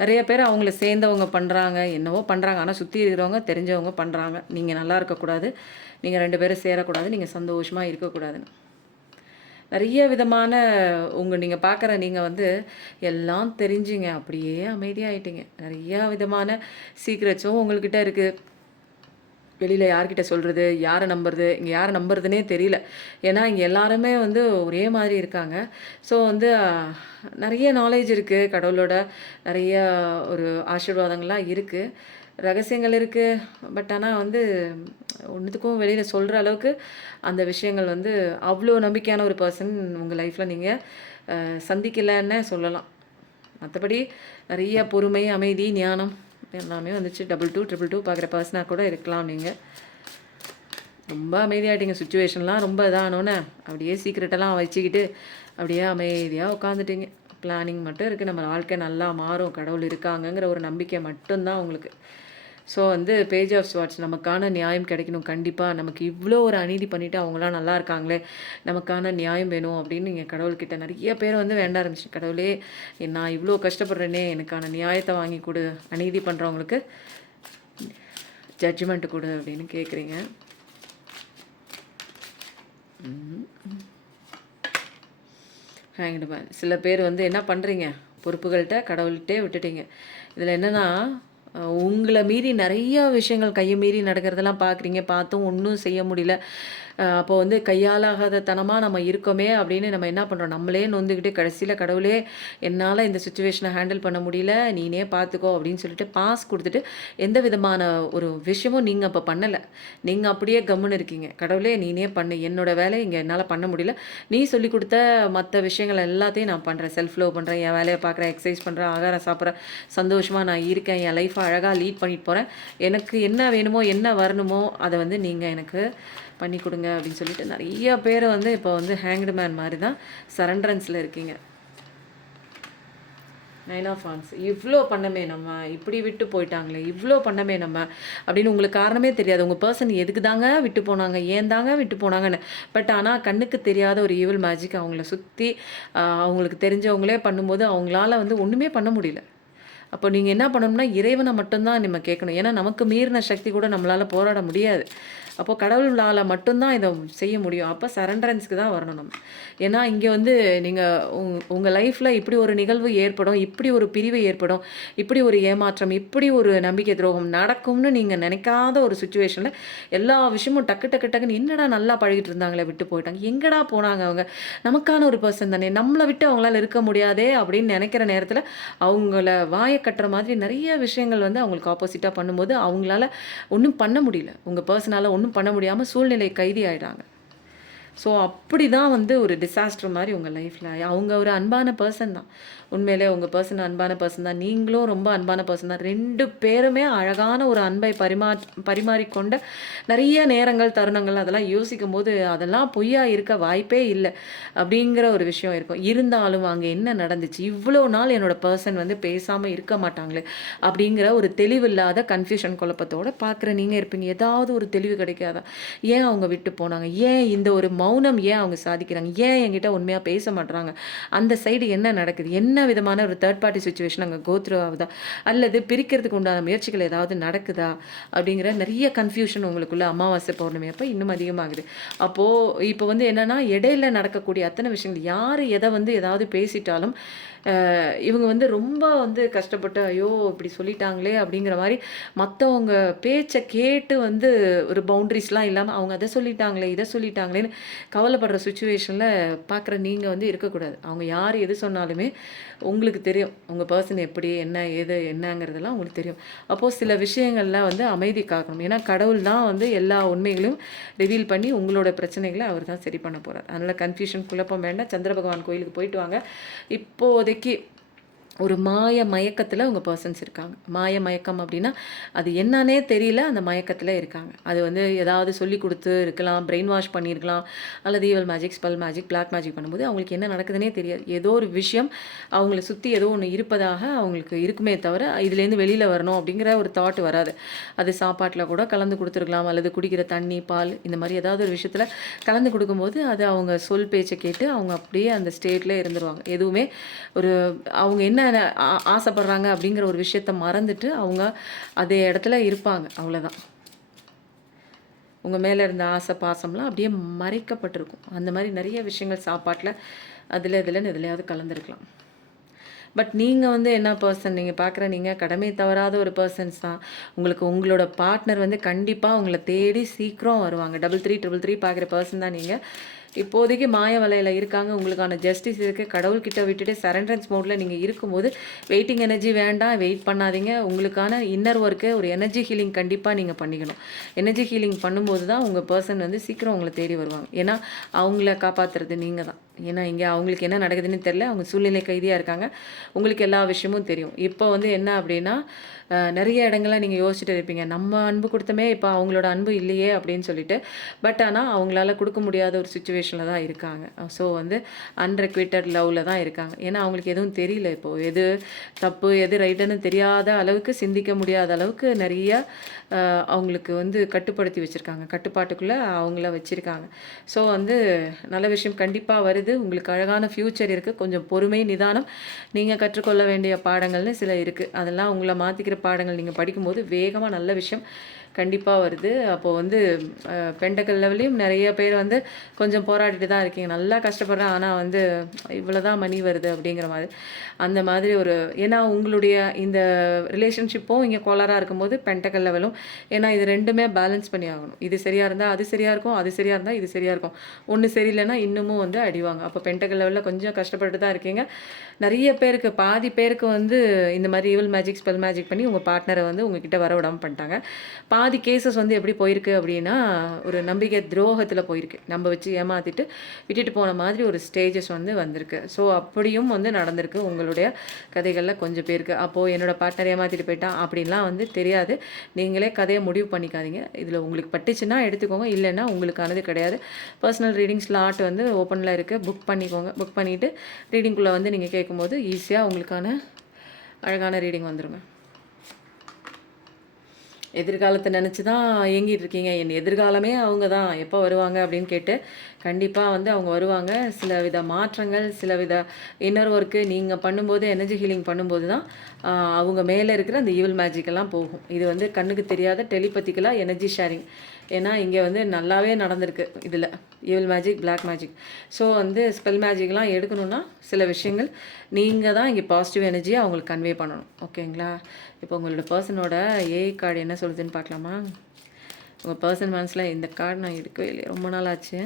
நிறைய பேர் அவங்கள சேர்ந்தவங்க பண்ணுறாங்க, என்னவோ பண்ணுறாங்க. ஆனால் சுற்றி இருக்கிறவங்க தெரிஞ்சவங்க பண்ணுறாங்க. நீங்கள் நல்லா இருக்கக்கூடாது, நீங்கள் 2 பேரும் சேரக்கூடாது, நீங்கள் சந்தோஷமாக இருக்கக்கூடாதுன்னு நிறைய விதமான நீங்கள் பார்க்குற நீங்கள் வந்து எல்லாம் தெரிஞ்சுங்க அப்படியே அமைதியாகிட்டீங்க. நிறையா விதமான சீக்ரெட்ஸும் உங்கள்கிட்ட இருக்குது. வெளியில் யார்கிட்ட சொல்கிறது, யாரை நம்புறது, இங்கே யாரை நம்புறதுனே தெரியல. ஏன்னா இங்கே எல்லாருமே வந்து ஒரே மாதிரி இருக்காங்க. ஸோ வந்து நிறைய நாலேஜ் இருக்குது, கடவுளோட நிறைய ஒரு ஆசீர்வாதங்கள்லாம் இருக்குது, ரகசியங்கள் இருக்குது. பட் ஆனால் வந்து ஒன்றுத்துக்கும் வெளியில் சொல்கிற அளவுக்கு அந்த விஷயங்கள் வந்து அவ்வளோ நம்பிக்கையான ஒரு பர்சன் உங்கள் லைஃப்பில் நீங்கள் சந்திக்கலைன்னு சொல்லலாம். மற்றபடி நிறைய பொறுமை, அமைதி, ஞானம் எல்லாமே வந்துச்சு. 2222 பார்க்குற பர்சனாக கூட இருக்கலாம். நீங்கள் ரொம்ப அமைதியாகிட்டீங்க. சுச்சுவேஷன்லாம் ரொம்ப இதானோன்னே அப்படியே சீக்கிரட்டெல்லாம் வச்சுக்கிட்டு அப்படியே அமைதியாக உட்காந்துட்டீங்க. பிளானிங் மட்டும் இருக்குது, நம்ம வாழ்க்கை நல்லா மாறும், கடவுள் இருக்காங்கங்கிற ஒரு நம்பிக்கை மட்டும்தான் உங்களுக்கு. ஸோ வந்து பேஜ் ஆஃப் ஸ்வார்ட்ஸ், நமக்கான நியாயம் கிடைக்கணும். கண்டிப்பாக நமக்கு இவ்வளோ ஒரு அநீதி பண்ணிவிட்டு அவங்களாம் நல்லா இருக்காங்களே, நமக்கான நியாயம் வேணும் அப்படின்னு நீங்கள் கடவுள்கிட்ட நிறைய பேர் வந்து வேண்ட ஆரம்பிச்சு, கடவுளே நான் இவ்வளோ கஷ்டப்படுறேனே, எனக்கான நியாயத்தை வாங்கி கொடு, அநீதி பண்ணுறவங்களுக்கு ஜட்ஜ்மெண்ட்டு கொடு அப்படின்னு கேட்குறீங்க. Hanged man. சில பேர் வந்து என்ன பண்ணுறீங்க, பொறுப்புகள்கிட்ட கடவுள்கிட்டே விட்டுட்டீங்க. இதில் என்னென்னா, உங்களை மீறி நிறைய விஷயங்கள் கையை மீறி நடக்கிறதெல்லாம் பார்க்குறீங்க, பார்த்தும் ஒன்றும் செய்ய முடியல. அப்போ வந்து கையாலாகாத தனமாக நம்ம இருக்கோமே அப்படின்னு நம்ம என்ன பண்ணுறோம், நம்மளே நொந்துக்கிட்டு கடைசியில் கடவுளே என்னால் இந்த சுச்சுவேஷனை ஹேண்டில் பண்ண முடியல, நீனே பார்த்துக்கோ அப்படின்னு சொல்லிட்டு பாஸ் கொடுத்துட்டு எந்த விதமான ஒரு விஷயமும் நீங்கள் அப்போ பண்ணலை. நீங்கள் அப்படியே கம்முன்னு இருக்கீங்க. கடவுளே நீனே பண்ணு, என்னோட வேலையை இங்கே என்னால் பண்ண முடியல, நீ சொல்லி கொடுத்த மற்ற விஷயங்கள் எல்லாத்தையும் நான் பண்ணுறேன், செல்ஃப் லவ் பண்ணுறேன், என் வேலையை பார்க்குறேன், எக்ஸசைஸ் பண்ணுறேன், ஆகாரம் சாப்பிட்றேன், சந்தோஷமாக நான் இருக்கேன், என் லைஃப்பை அழகாக லீட் பண்ணிட்டு போகிறேன், எனக்கு என்ன வேணுமோ என்ன வரணுமோ அதை வந்து நீங்கள் எனக்கு பண்ணி கொடுங்க அப்படின்னு சொல்லிட்டு நிறைய பேர் வந்து இப்போ வந்து ஹேங்க்டு மேன் மாதிரி தான் சரண்டரன்ஸில் இருக்கீங்க. 9 ஆஃப் வாண்ட்ஸ். இவ்வளோ பண்ணமே நம்ம, இப்படி விட்டு போயிட்டாங்களே, இவ்வளோ பண்ணமே நம்ம அப்படின்னு உங்களுக்கு காரணமே தெரியாது. உங்கள் பர்சன் எதுக்கு தாங்க விட்டு போனாங்க, ஏன் தாங்க விட்டு போனாங்கன்னு. பட் ஆனால் கண்ணுக்கு தெரியாத ஒரு ஈவில் மேஜிக் அவங்கள சுற்றி அவங்களுக்கு தெரிஞ்சவங்களே பண்ணும்போது அவங்களால வந்து ஒன்றுமே பண்ண முடியல. அப்போ நீங்கள் என்ன பண்ணணும்னா இறைவனை மட்டும்தான் நம்ம கேட்கணும். ஏன்னா நமக்கு மீறின சக்தி கூட நம்மளால் போராட முடியாது. அப்போது கடவுளால் மட்டும்தான் இதை செய்ய முடியும். அப்போ சரண்டரன்ஸ்க்கு தான் வரணும் நம்ம. ஏன்னா இங்கே வந்து நீங்கள் உங்கள் லைஃப்பில் இப்படி ஒரு நிகழ்வு ஏற்படும், இப்படி ஒரு பிரிவு ஏற்படும், இப்படி ஒரு ஏமாற்றம், இப்படி ஒரு நம்பிக்கை துரோகம் நடக்கும்னு நீங்கள் நினைக்காத ஒரு சுச்சுவேஷனில் எல்லா விஷயமும் டக்கு டக்கு டக்குன்னு என்னடா நல்லா பழகிட்டு இருந்தாங்களே விட்டு போயிட்டாங்க, எங்கடா போனாங்க அவங்க, நமக்கான ஒரு பர்சன் தானே, நம்மளை விட்டு அவங்களால இருக்க முடியாதே அப்படின்னு நினைக்கிற நேரத்தில் அவங்கள வாயை கட்டுற மாதிரி நிறைய விஷயங்கள் வந்து அவங்களுக்கு ஆப்போசிட்டாக பண்ணும்போது அவங்களால ஒன்றும் பண்ண முடியல. உங்கள் பர்சனால் ஒன்றும் பண்ண முடியாமல் சூழ்நிலை கைதி ஆகிடுறாங்க. ஸோ அப்படி தான் வந்து ஒரு டிசாஸ்டர் மாதிரி உங்கள் லைஃப்பில். அவங்க ஒரு அன்பான பர்சன் தான், உண்மையிலே உங்கள் பர்சன் அன்பான பர்சன் தான், நீங்களும் ரொம்ப அன்பான பர்சன் தான். 2 பேருமே அழகான ஒரு அன்பை பரிமாறிக்கொண்ட நிறைய நேரங்கள் தருணங்கள் அதெல்லாம் யோசிக்கும் போது அதெல்லாம் பொய்யா இருக்க வாய்ப்பே இல்லை அப்படிங்கிற ஒரு விஷயம் இருக்கும். இருந்தாலும் அங்கே என்ன நடந்துச்சு, இவ்வளோ நாள் என்னோட பர்சன் வந்து பேசாமல் இருக்க மாட்டாங்களே அப்படிங்கிற ஒரு தெளிவில்லாத கன்ஃபியூஷன் குழப்பத்தோடு பார்க்குற நீங்கள் இருப்பீங்க. ஏதாவது ஒரு தெளிவு கிடைக்காதா, ஏன் அவங்க விட்டு போனாங்க, ஏன் இந்த ஒரு மௌனம் ஏன் அவங்க சாதிக்கிறாங்க, ஏன் என்கிட்ட உண்மையாக பேச மாட்டாங்க, அந்த சைடு என்ன நடக்குது, என்ன விதமான ஒரு தேர்ட் பார்ட்டி சுச்சுவேஷன் அங்கே கோத்ரூ ஆகுதா, அல்லது பிரிக்கிறதுக்கு உண்டான முயற்சிகள் ஏதாவது நடக்குதா அப்படிங்கிற நிறைய கன்ஃபியூஷன் உங்களுக்குள்ள அமாவாசை பௌர்ணமி அப்போ இன்னும் அதிகமாகுது. அப்போது இப்போ வந்து என்னென்னா இடையில நடக்கக்கூடிய அத்தனை விஷயங்கள் யார் எதை வந்து ஏதாவது பேசிட்டாலும் இவங்க வந்து ரொம்ப வந்து கஷ்டப்பட்டு ஐயோ இப்படி சொல்லிட்டாங்களே அப்படிங்கிற மாதிரி மற்றவங்க பேச்சை கேட்டு வந்து ஒரு பவுண்ட்ரிஸ்லாம் இல்லாமல் அவங்க அதை சொல்லிட்டாங்களே இதை சொல்லிட்டாங்களேன்னு கவலைப்படுற சுச்சுவேஷனில் பார்க்குற நீங்கள் வந்து இருக்கக்கூடாது. அவங்க யார் எது சொன்னாலுமே உங்களுக்கு தெரியும், உங்கள் பர்சன் எப்படி என்ன ஏது என்னங்கிறதெல்லாம் உங்களுக்கு தெரியும். அப்போது சில விஷயங்கள்லாம் வந்து அமைதி காக்கணும். ஏன்னா கடவுள் தான் வந்து எல்லா உண்மைகளையும் ரிவீல் பண்ணி உங்களோட பிரச்சனைகளை அவர் தான் சரி பண்ண போகிறார். அதனால் கன்ஃபியூஷன் குழப்பம் வேண்டாம். சந்திர பகவான் கோயிலுக்கு போயிட்டு வாங்க. இப்போதைக்கு ஒரு மாய மயக்கத்தில் உங்கள் பர்சன்ஸ் இருக்காங்க. மாய மயக்கம் அப்படின்னா அது என்னன்னே தெரியல, அந்த மயக்கத்தில் இருக்காங்க. அது வந்து ஏதாவது சொல்லி கொடுத்து இருக்கலாம், பிரெயின் வாஷ் பண்ணியிருக்கலாம், அல்லது evil magic, spell magic, black magic பண்ணும்போது அவங்களுக்கு என்ன நடக்குதுன்னே தெரியாது. ஏதோ ஒரு விஷயம் அவங்கள சுற்றி ஏதோ ஒன்று இருப்பதாக அவங்களுக்கு இருக்குமே தவிர இதுலேருந்து வெளியில் வரணும் அப்படிங்கிற ஒரு தாட் வராது. அது சாப்பாட்டில் கூட கலந்து கொடுத்துருக்கலாம், அல்லது குடிக்கிற தண்ணி, பால் இந்த மாதிரி ஏதாவது ஒரு விஷயத்தில் கலந்து கொடுக்கும்போது அது அவங்க சொல் பேச்சை கேட்டு அவங்க அப்படியே அந்த ஸ்டேட்டில் இருந்துருவாங்க. எதுவுமே ஒரு அவங்க என்ன ஆசைப்படுறாங்க அப்படிங்கிற ஒரு விஷயத்த மறந்துட்டு அவங்க அதே இடத்துல இருப்பாங்க. அவ்வளோதான். உங்கள் மேலே இருந்த ஆசை பாசம்லாம் அப்படியே மறைக்கப்பட்டிருக்கும். அந்த மாதிரி நிறைய விஷயங்கள் சாப்பாட்டில் அதில் எதுலையாவது கலந்துருக்கலாம். பட் நீங்கள் வந்து என்ன பர்சன், நீங்கள் பார்க்குற நீங்கள் கடமை தவறாத ஒரு பர்சன்ஸ் தான். உங்களுக்கு உங்களோட பார்ட்னர் வந்து கண்டிப்பாக உங்களை தேடி சீக்கிரம் வருவாங்க. 3333 பார்க்குற பர்சன் தான் நீங்கள். இப்போதைக்கு மாய வலையில் இருக்காங்க. உங்களுக்கான ஜஸ்டிஸ் இருக்குது. கடவுள்கிட்ட விட்டுட்டு சரண்டரன்ஸ் மோடில் நீங்கள் இருக்கும்போது வெயிட்டிங் எனர்ஜி வேண்டாம், வெயிட் பண்ணாதீங்க. உங்களுக்கான இன்னர் ஒர்க்கு ஒரு எனர்ஜி ஹீலிங் கண்டிப்பாக நீங்கள் பண்ணிக்கணும். எனர்ஜி ஹீலிங் பண்ணும்போது தான் உங்கள் பர்சன் வந்து சீக்கிரம் உங்களை தேடி வருவாங்க. ஏன்னா அவங்கள காப்பாற்றுறது நீங்கள் தான். ஏன்னா இங்கே அவங்களுக்கு என்ன நடக்குதுன்னு தெரில, அவங்க சூழ்நிலை கைதியாக இருக்காங்க. உங்களுக்கு எல்லா விஷயமும் தெரியும். இப்போ வந்து என்ன அப்படின்னா நிறைய இடங்கள்லாம் நீங்கள் யோசிச்சுட்டு இருப்பீங்க, நம்ம அன்பு கொடுத்தமே இப்போ அவங்களோட அன்பு இல்லையே அப்படின்னு சொல்லிட்டு. பட் ஆனால் அவங்களால கொடுக்க முடியாத ஒரு சுச்சுவேஷனில் தான் இருக்காங்க. ஸோ வந்து அன்ரெக்விட்டட் லவ்வில் தான் இருக்காங்க. ஏன்னா அவங்களுக்கு எதுவும் தெரியல, இப்போது எது தப்பு எது ரைட்டுன்னு தெரியாத அளவுக்கு, சிந்திக்க முடியாத அளவுக்கு நிறைய அவங்களுக்கு வந்து கட்டுப்படுத்தி வச்சுருக்காங்க, கட்டுப்பாட்டுக்குள்ளே அவங்கள வச்சுருக்காங்க. ஸோ வந்து நல்ல விஷயம் கண்டிப்பாக வருது. உங்களுக்கு அழகான ஃப்யூச்சர் இருக்குது. கொஞ்சம் பொறுமை, நிதானம், நீங்கள் கற்றுக்கொள்ள வேண்டிய பாடங்கள்னு சில இருக்குது. அதெல்லாம் உங்களை மாற்றிக்கிற பாடங்கள் நீங்கள் படிக்கும்போது வேகமாக நல்ல விஷயம் கண்டிப்பாக வருது. அப்போது வந்து பெண்டக்கல் லெவல்லையும் நிறைய பேர் வந்து கொஞ்சம் போராடிட்டு தான் இருக்கீங்க. நல்லா கஷ்டப்படுறேன், ஆனால் வந்து இவ்வளோ தான் மணி வருது அப்படிங்கிற மாதிரி. அந்த மாதிரி ஒரு ஏன்னா உங்களுடைய இந்த ரிலேஷன்ஷிப்பும் இங்கே கோளாறாக இருக்கும்போது பெண்டக்கல் லெவலும் ஏன்னா இது ரெண்டுமே பேலன்ஸ் பண்ணி ஆகணும். இது சரியாக இருந்தால் அது சரியாக இருக்கும், அது சரியாக இருந்தால் இது சரியாக இருக்கும். ஒன்று சரியில்லைன்னா இன்னமும் வந்து அடிவாங்க. அப்போ பெண்டக்கல் லெவலில் கொஞ்சம் கஷ்டப்பட்டு தான் இருக்கீங்க. நிறைய பேருக்கு பாதி பேருக்கு வந்து இந்த மாதிரி ஈவில் மேஜிக் ஸ்பெல் மேஜிக் பண்ணி உங்கள் பார்ட்னரை வந்து உங்ககிட்ட வர விடாமல் பண்ணிட்டாங்க. பாதி கேசஸ் வந்து எப்படி போயிருக்கு அப்படின்னா ஒரு நம்பிக்கை துரோகத்தில் போயிருக்கு. நம்ம வச்சு ஏமாற்றிட்டு விட்டுட்டு போன மாதிரி ஒரு ஸ்டேஜஸ் வந்து வந்திருக்கு. ஸோ அப்படியும் வந்து நடந்திருக்கு உங்களுடைய கதைகளில் கொஞ்சம் பேருக்கு. அப்போது என்னோடய பார்ட்னர் ஏமாற்றிட்டு போயிட்டான் அப்படின்லாம் வந்து தெரியாது. நீங்களே கதையை முடிவு பண்ணிக்காதீங்க. இதில் உங்களுக்கு பட்டுச்சுன்னா எடுத்துக்கோங்க, இல்லைன்னா உங்களுக்கானது கிடையாது. பர்சனல் ரீடிங் ஸ்லாட் வந்து ஓப்பனில் இருக்குது, புக் பண்ணிக்கோங்க. புக் பண்ணிவிட்டு ரீடிங்குள்ளே வந்து நீங்கள் கேட்கும்போது ஈஸியாக உங்களுக்கான அழகான ரீடிங் வந்துடுங்க. எதிர்காலத்தை நினச்சி தான் ஏங்கிட்டு இருக்கீங்க. என் எதிர்காலமே அவங்க தான், எப்போ வருவாங்க அப்படின்னு கேட்டு கண்டிப்பாக வந்து அவங்க வருவாங்க. சில வித மாற்றங்கள், சில வித இன்னர் ஒர்க்கு நீங்கள் பண்ணும்போது, எனர்ஜி ஹீலிங் பண்ணும்போது தான் அவங்க மேலே இருக்கிற அந்த ஈவில் மேஜிக்கெல்லாம் போகும். இது வந்து கண்ணுக்கு தெரியாத டெலிபதிக்கலாக எனர்ஜி ஷேரிங். ஏன்னா இங்கே வந்து நல்லாவே நடந்திருக்கு இதில் evil magic, black magic. So வந்து ஸ்பெல் மேஜிக்லாம் எடுக்கணுன்னா சில விஷயங்கள் நீங்கள் தான் இங்கே பாசிட்டிவ் எனர்ஜியை அவங்களுக்கு கன்வே பண்ணணும். ஓகேங்களா? இப்போ உங்களோட பர்சனோட ஏஐ கார்டு என்ன சொல்லுதுன்னு பார்க்கலாமா? உங்கள் பர்சன் மனசில் இந்த கார்டு நான் எடுக்கவே இல்லையே, ரொம்ப நாள் ஆச்சு.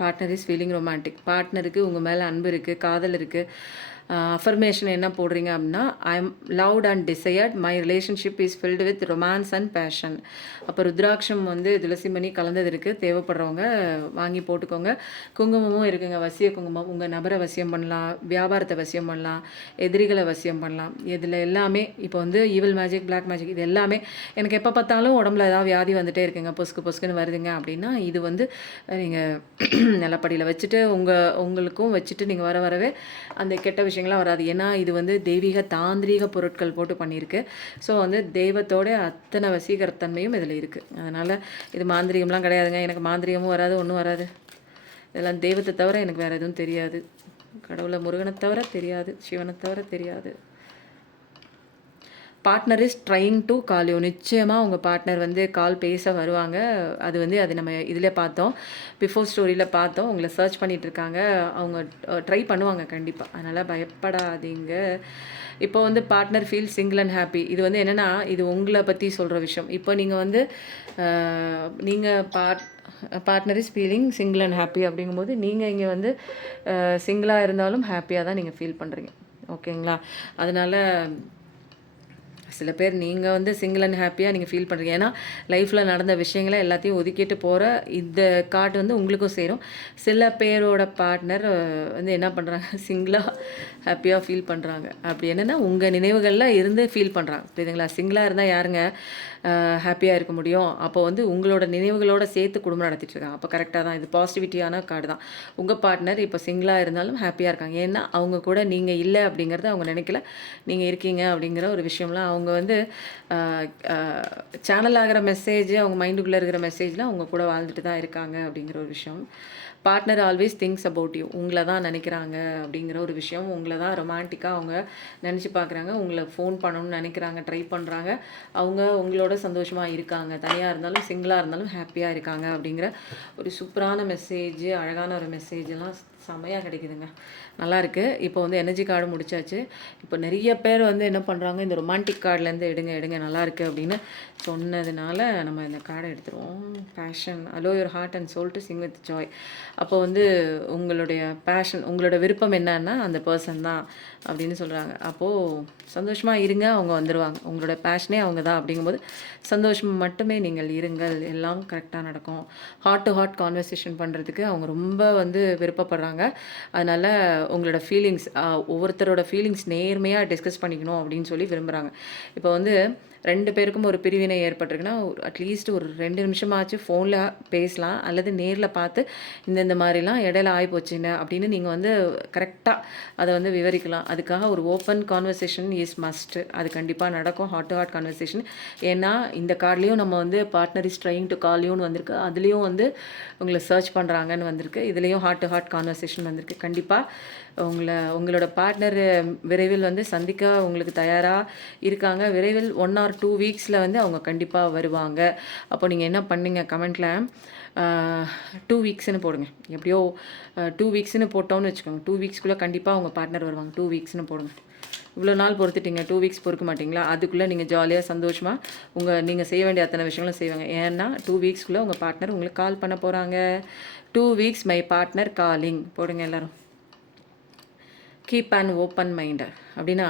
Partner is feeling romantic. பார்ட்னருக்கு உங்கள் மேலே அன்பு இருக்குது, காதல் இருக்குது. அஃபர்மேஷன் என்ன போடுறீங்க அப்படின்னா, I am loved and desired, my relationship is filled with romance and passion. அப்போ ருத்ராட்சம் வந்து துளசி மணி கலந்தது இருக்குது. தேவைப்படுறவங்க வாங்கி போட்டுக்கோங்க. குங்குமமும் இருக்குங்க, வசிய குங்குமம். உங்கள் நபரை வசியம் பண்ணலாம், வியாபாரத்தை வசியம் பண்ணலாம், எதிரிகளை வசியம் பண்ணலாம். இதில் எல்லாமே இப்போ வந்து ஈவில் மேஜிக், பிளாக் மேஜிக் இது எல்லாமே எனக்கு எப்போ பார்த்தாலும் உடம்புல ஏதாவது வியாதி வந்துகிட்டே இருக்குங்க, பொசுக்குன்னு வருதுங்க அப்படின்னா இது வந்து நீங்கள் நிலப்படியில் வச்சுட்டு உங்களுக்கும் வச்சுட்டு நீங்கள் வரவே அந்த கெட்ட விஷயங்கள்லாம் வராது. ஏன்னா இது வந்து தெய்வீக தாந்திரீக பொருட்கள் போட்டு பண்ணியிருக்கு. ஸோ வந்து தெய்வத்தோட அத்தனை வசீகரத்தன்மையும் இதில் இருக்குது. அதனால் இது மாந்திரிகம்லாம் கிடையாதுங்க. எனக்கு மாந்திரிகமும் வராது, ஒன்றும் வராது. இதெல்லாம் தெய்வத்தை தவிர எனக்கு வேறு எதுவும் தெரியாது. கடவுளை முருகனை தவிர தெரியாது, சிவனை தவிர தெரியாது. Partner is trying to call you. நிச்சயமாக உங்கள் பார்ட்னர் வந்து கால் பேச வருவாங்க. அது நம்ம இதில் பார்த்தோம், பிஃபோர் ஸ்டோரியில் பார்த்தோம். உங்களை சர்ச் பண்ணிகிட்டு இருக்காங்க. அவங்க ட்ரை பண்ணுவாங்க கண்டிப்பாக. அதனால் பயப்படாதீங்க. இப்போ வந்து partner feel single and happy. இது வந்து என்னென்னா இது உங்களை பற்றி சொல்கிற விஷயம். இப்போ நீங்கள் வந்து நீங்கள் partner is feeling single and happy அப்படிங்கும்போது நீங்கள் இங்கே வந்து சிங்கிளாக இருந்தாலும் ஹாப்பியாக தான் நீங்கள் ஃபீல் பண்ணுறீங்க. ஓகேங்களா? அதனால் சில பேர் நீங்கள் வந்து சிங்கிள் அண்ட் ஹாப்பியாக நீங்கள் ஃபீல் பண்ணுறீங்க. ஏன்னா லைஃப்பில் நடந்த விஷயங்களை எல்லாத்தையும் ஒதுக்கிட்டு போகிற இந்த கார்டு வந்து உங்களுக்கும் சேரும். சில பேரோட பார்ட்னர் வந்து என்ன பண்ணுறாங்க, சிங்கிளாக ஹாப்பியாக ஃபீல் பண்ணுறாங்க. அப்படி என்னென்னா உங்கள் நினைவுகளில் இருந்து ஃபீல் பண்ணுறாங்க. புரியுதுங்களா? சிங்கிளாக இருந்தால் யாருங்க ஹாப்பியாக இருக்க முடியும்? அப்போ வந்து உங்களோட நினைவுகளோடு சேர்த்து குடும்பம் நடத்திட்டுருக்காங்க. அப்போ கரெக்டாக தான், இது பாசிட்டிவிட்டியான கார்டு தான். உங்கள் பார்ட்னர் இப்போ சிங்கிளாக இருந்தாலும் ஹாப்பியாக இருக்காங்க. ஏன்னா அவங்க கூட நீங்கள் இல்லை அப்படிங்கிறத அவங்க நினைக்கல, நீங்கள் இருக்கீங்க அப்படிங்கிற ஒரு விஷயம்லாம் அவங்க வந்து சேனல் ஆகிற மெசேஜ், அவங்க மைண்டுக்குள்ளே இருக்கிற மெசேஜ்லாம் அவங்க கூட வாழ்ந்துட்டு தான் இருக்காங்க அப்படிங்கிற ஒரு விஷயம். Partner always things about you. உங்களை தான் நினைக்கிறாங்க அப்படிங்கிற ஒரு விஷயம். உங்களை தான் ரொமான்டிக்காக அவங்க நினச்சி பார்க்குறாங்க. உங்களை ஃபோன் பண்ணணும்னு நினைக்கிறாங்க, ட்ரை பண்ணுறாங்க. அவங்க உங்களோட சந்தோஷமாக இருக்காங்க. தனியாக இருந்தாலும் சிங்கிளாக இருந்தாலும் ஹாப்பியாக இருக்காங்க அப்படிங்கிற ஒரு சூப்பரான மெசேஜ், அழகான ஒரு மெசேஜ் எல்லாம் செம்மையாக கிடைக்குதுங்க. நல்லாயிருக்கு. இப்போ வந்து எனர்ஜி கார்டு முடிச்சாச்சு. இப்போ நிறைய பேர் வந்து என்ன பண்ணுறாங்க, இந்த ரொமான்டிக் கார்ட்லேருந்து எடுங்க நல்லாயிருக்கு அப்படின்னு சொன்னதுனால நம்ம இந்த கார்டை எடுத்துருவோம். Passion, allow your heart and soul to sing with joy. அப்போ வந்து உங்களுடைய பேஷன், உங்களோட விருப்பம் என்னன்னா அந்த பர்சன் தான் அப்படின்னு சொல்கிறாங்க. அப்போது சந்தோஷமாக இருங்க, அவங்க வந்துடுவாங்க. உங்களோட பேஷனே அவங்க தான் அப்படிங்கும்போது சந்தோஷம் மட்டுமே நீங்கள் இருங்கள், எல்லாம் கரெக்டாக நடக்கும். ஹார்ட் டு ஹார்ட் கான்வர்சேஷன் பண்ணுறதுக்கு அவங்க ரொம்ப வந்து விருப்பப்படுறாங்க. அதனால் உங்களோட ஃபீலிங்ஸ், ஒவ்வொருத்தரோட ஃபீலிங்ஸ் நேர்மையாக டிஸ்கஸ் பண்ணிக்கணும் அப்படின்னு சொல்லி விரும்புகிறாங்க. இப்போ வந்து 2 பேருக்கும் ஒரு பிரிவினை ஏற்பட்டிருக்குன்னா அட்லீஸ்ட் ஒரு 2 நிமிஷமாச்சு ஃபோனில் பேசலாம், அல்லது நேரில் பார்த்து இந்த மாதிரிலாம் இடையில ஆகிப்போச்சுங்க அப்படின்னு நீங்கள் வந்து கரெக்டாக அதை வந்து விவரிக்கலாம். அதுக்காக ஒரு ஓப்பன் கான்வர்சேஷன் இஸ் மஸ்ட்டு. அது கண்டிப்பாக நடக்கும், ஹார்ட் டு ஹார்ட் கான்வர்சேஷன். ஏன்னா இந்த கார்ட்லேயும் நம்ம வந்து partner is trying to call யூன்னு வந்திருக்கு, அதுலேயும் வந்து உங்களை சர்ச் பண்ணுறாங்கன்னு வந்திருக்கு, இதுலேயும் ஹார்ட் டு ஹார்ட் கான்வர்சேஷன் வந்திருக்கு. கண்டிப்பாக உங்களோட பார்ட்னர் விரைவில் வந்து சந்திக்க உங்களுக்கு தயாராக இருக்காங்க. விரைவில் 1 or 2 வீக்ஸில் வந்து அவங்க கண்டிப்பாக வருவாங்க. அப்போ நீங்கள் என்ன பண்ணுங்க, கமெண்ட்டில் 2 வீக்ஸ்னு போடுங்க. எப்படியோ 2 வீக்ஸ்னு போட்டோன்னு வச்சுக்கோங்க. 2 வீக்ஸ்க்குள்ளே கண்டிப்பாக அவங்க பார்ட்னர் வருவாங்க. 2 வீக்ஸ்னு போடுங்க. இவ்வளோ நாள் பொறுத்துட்டீங்க, 2 வீக்ஸ் பொறுக்க மாட்டிங்களா? அதுக்குள்ளே நீங்கள் ஜாலியாக சந்தோஷமாக நீங்கள் செய்ய வேண்டிய அத்தனை விஷயங்களும் செய்வாங்க. ஏன்னா 2 வீக்ஸ்க்குள்ளே உங்கள் பார்ட்னர் உங்களுக்கு கால் பண்ண போகிறாங்க. 2 வீக்ஸ் மை பார்ட்னர் காலிங் போடுங்க எல்லோரும். கீப் அண்ட் ஓப்பன் மைண்டு அப்படின்னா,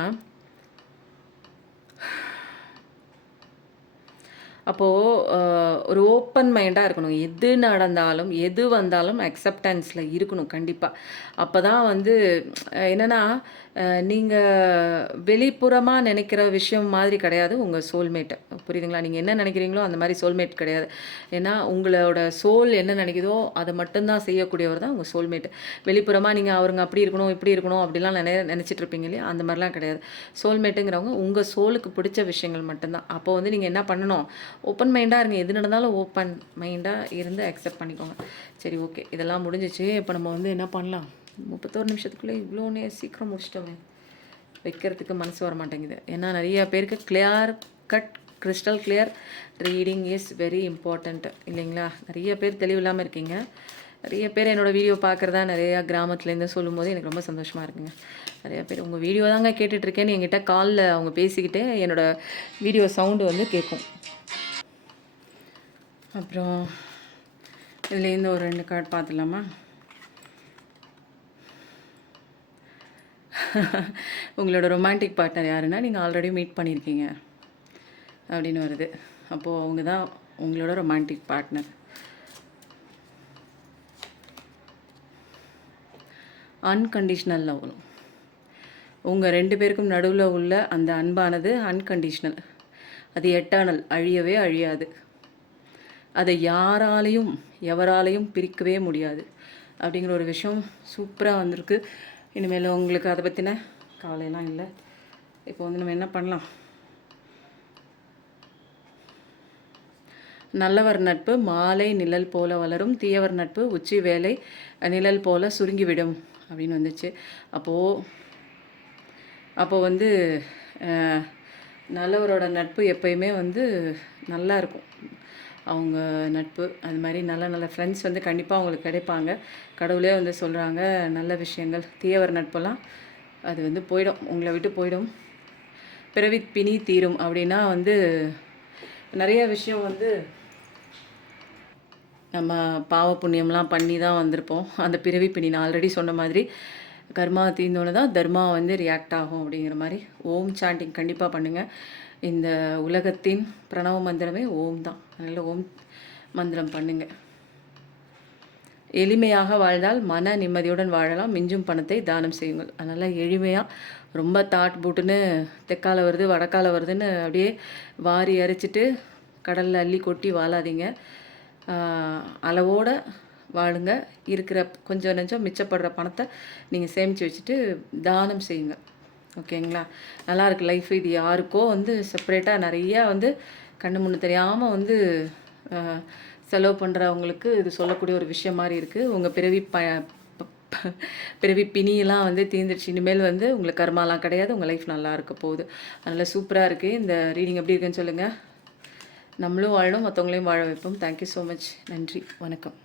அப்போது ஒரு ஓப்பன் மைண்டாக இருக்கணும். எது நடந்தாலும் எது வந்தாலும் அக்செப்டன்ஸில் இருக்கணும் கண்டிப்பாக. அப்போ தான் வந்து என்னென்னா, நீங்கள் வெளிப்புறமாக நினைக்கிற விஷயம் மாதிரி கிடையாது உங்கள் சோல்மேட்டு. புரியுதுங்களா? நீங்கள் என்ன நினைக்கிறீங்களோ அந்த மாதிரி சோல்மேட் கிடையாது. ஏன்னா உங்களோட சோல் என்ன நினைக்குதோ அதை மட்டும்தான் செய்யக்கூடியவர் தான் உங்கள் சோல்மேட்டு. வெளிப்புறமாக நீங்கள் அவருங்க அப்படி இருக்கணும் இப்படி இருக்கணும் அப்படிலாம் நினச்சிட்டு இருப்பீங்க இல்லையா? அந்த மாதிரிலாம் கிடையாது. சோல்மேட்டுங்கிறவங்க உங்கள் சோலுக்கு பிடிச்ச விஷயங்கள் மட்டும்தான். அப்போ வந்து நீங்கள் என்ன பண்ணணும், ஓப்பன் மைண்டாக இருங்க. எது நடந்தாலும் ஓப்பன் மைண்டாக இருந்து அக்செப்ட் பண்ணிக்கோங்க. சரி, ஓகே, இதெல்லாம் முடிஞ்சிச்சு. இப்போ நம்ம வந்து என்ன பண்ணலாம், 31 நிமிஷத்துக்குள்ளே இவ்வளோ சீக்கிரம் முடிச்சிட்டோங்க. வைக்கிறதுக்கு மனசு வர மாட்டேங்குது. ஏன்னா நிறைய பேருக்கு clear cut crystal clear reading is very important இல்லைங்களா? நிறைய பேர் தெளிவில்லாமல் இருக்கீங்க. நிறைய பேர் என்னோடய வீடியோ பார்க்குறதா நிறையா கிராமத்துலேருந்து சொல்லும்போது எனக்கு ரொம்ப சந்தோஷமாக இருக்குங்க. நிறையா பேர் உங்கள் வீடியோ தாங்க கேட்டுட்ருக்கேன்னு என்கிட்ட காலில் அவங்க பேசிக்கிட்டே என்னோடய வீடியோ சவுண்டு வந்து கேட்கும். அப்புறம் இதுலேருந்து ஒரு 2 கார்டு பார்த்துலாமா? உங்களோட ரொமான்டிக் பார்ட்னர் யாருன்னா நீங்கள் ஆல்ரெடி மீட் பண்ணியிருக்கீங்க அப்படின்னு வருது. அப்போது அவங்க தான் உங்களோட ரொமான்டிக் பார்ட்னர். Unconditional love. உங்கள் 2 பேருக்கும் நடுவில் உள்ள அந்த அன்பானது அன்கண்டிஷ்னல். அது எட்டர்னல், அழியவே அழியாது. அதை யாராலையும் எவராலையும் பிரிக்கவே முடியாது அப்படிங்கிற ஒரு விஷயம் சூப்பராக வந்திருக்கு. இனிமேல் உங்களுக்கு அதை பற்றின கவலையெல்லாம் இல்லை. இப்போ வந்து நம்ம என்ன பண்ணலாம், நல்லவர் நட்பு மாலை நிழல் போல வளரும், தீயவர் நட்பு உச்சி வேலை நிழல் போல சுருங்கிவிடும் அப்படின்னு வந்துச்சு. அப்போது வந்து நல்லவரோட நட்பு எப்பயுமே வந்து நல்லா இருக்கும். அவங்க நட்பு அது மாதிரி நல்ல நல்ல ஃப்ரெண்ட்ஸ் வந்து கண்டிப்பாக அவங்களுக்கு கிடைப்பாங்க. கடவுளே வந்து சொல்கிறாங்க நல்ல விஷயங்கள். தீயவர் நட்பெல்லாம் அது வந்து போயிடும், உங்களை விட்டு போயிடும். பிறவி பிணி தீரும் அப்படின்னா வந்து நிறைய விஷயம் வந்து நம்ம பாவ புண்ணியம்லாம் பண்ணி தான் வந்திருப்போம். அந்த பிறவி பிணி நான் ஆல்ரெடி சொன்ன மாதிரி கர்மா தீர்ந்தோன்னு தான் தர்மா வந்து ரியாக்ட் ஆகும் அப்படிங்கிற மாதிரி. ஓம் சாண்டிங் கண்டிப்பாக பண்ணுங்கள். இந்த உலகத்தின் பிரணவ மந்திரமே ஓம் தான். அதனால் ஓம் மந்திரம் பண்ணுங்கள். எளிமையாக வாழ்ந்தால் மன நிம்மதியுடன் வாழலாம். மிஞ்சும் பணத்தை தானம் செய்யுங்கள். அதனால் எளிமையாக, ரொம்ப தாட் போட்டுன்னு தெற்கால வருது வடக்கால வருதுன்னு அப்படியே வாரி அரைச்சிட்டு கடலில் அள்ளி கொட்டி வாழாதீங்க. அளவோடு வாழுங்க. இருக்கிற கொஞ்சம் நெஞ்சம் மிச்சப்படுற பணத்தை நீங்கள் சேமித்து வச்சுட்டு தானம் செய்யுங்க. ஓகேங்களா? நல்லாயிருக்கு லைஃப். இது யாருக்கோ வந்து செப்பரேட்டாக நிறையா வந்து கண்ணு முன்னு தெரியாமல் வந்து செலவு பண்ணுறவங்களுக்கு இது சொல்லக்கூடிய ஒரு விஷயம் மாதிரி இருக்குது. உங்கள் பிறவி பிணியெல்லாம் வந்து தீர்ந்துடுச்சு. இனிமேல் வந்து உங்களுக்கு கர்மாலாம் கிடையாது. உங்கள் லைஃப் நல்லா இருக்க போகுது. அதனால் சூப்பராக இருக்குது. இந்த ரீடிங் எப்படி இருக்குன்னு சொல்லுங்கள். நம்மளும் வாழணும், மற்றவங்களையும் வாழ வைப்போம். Thank you so much. நன்றி, வணக்கம்.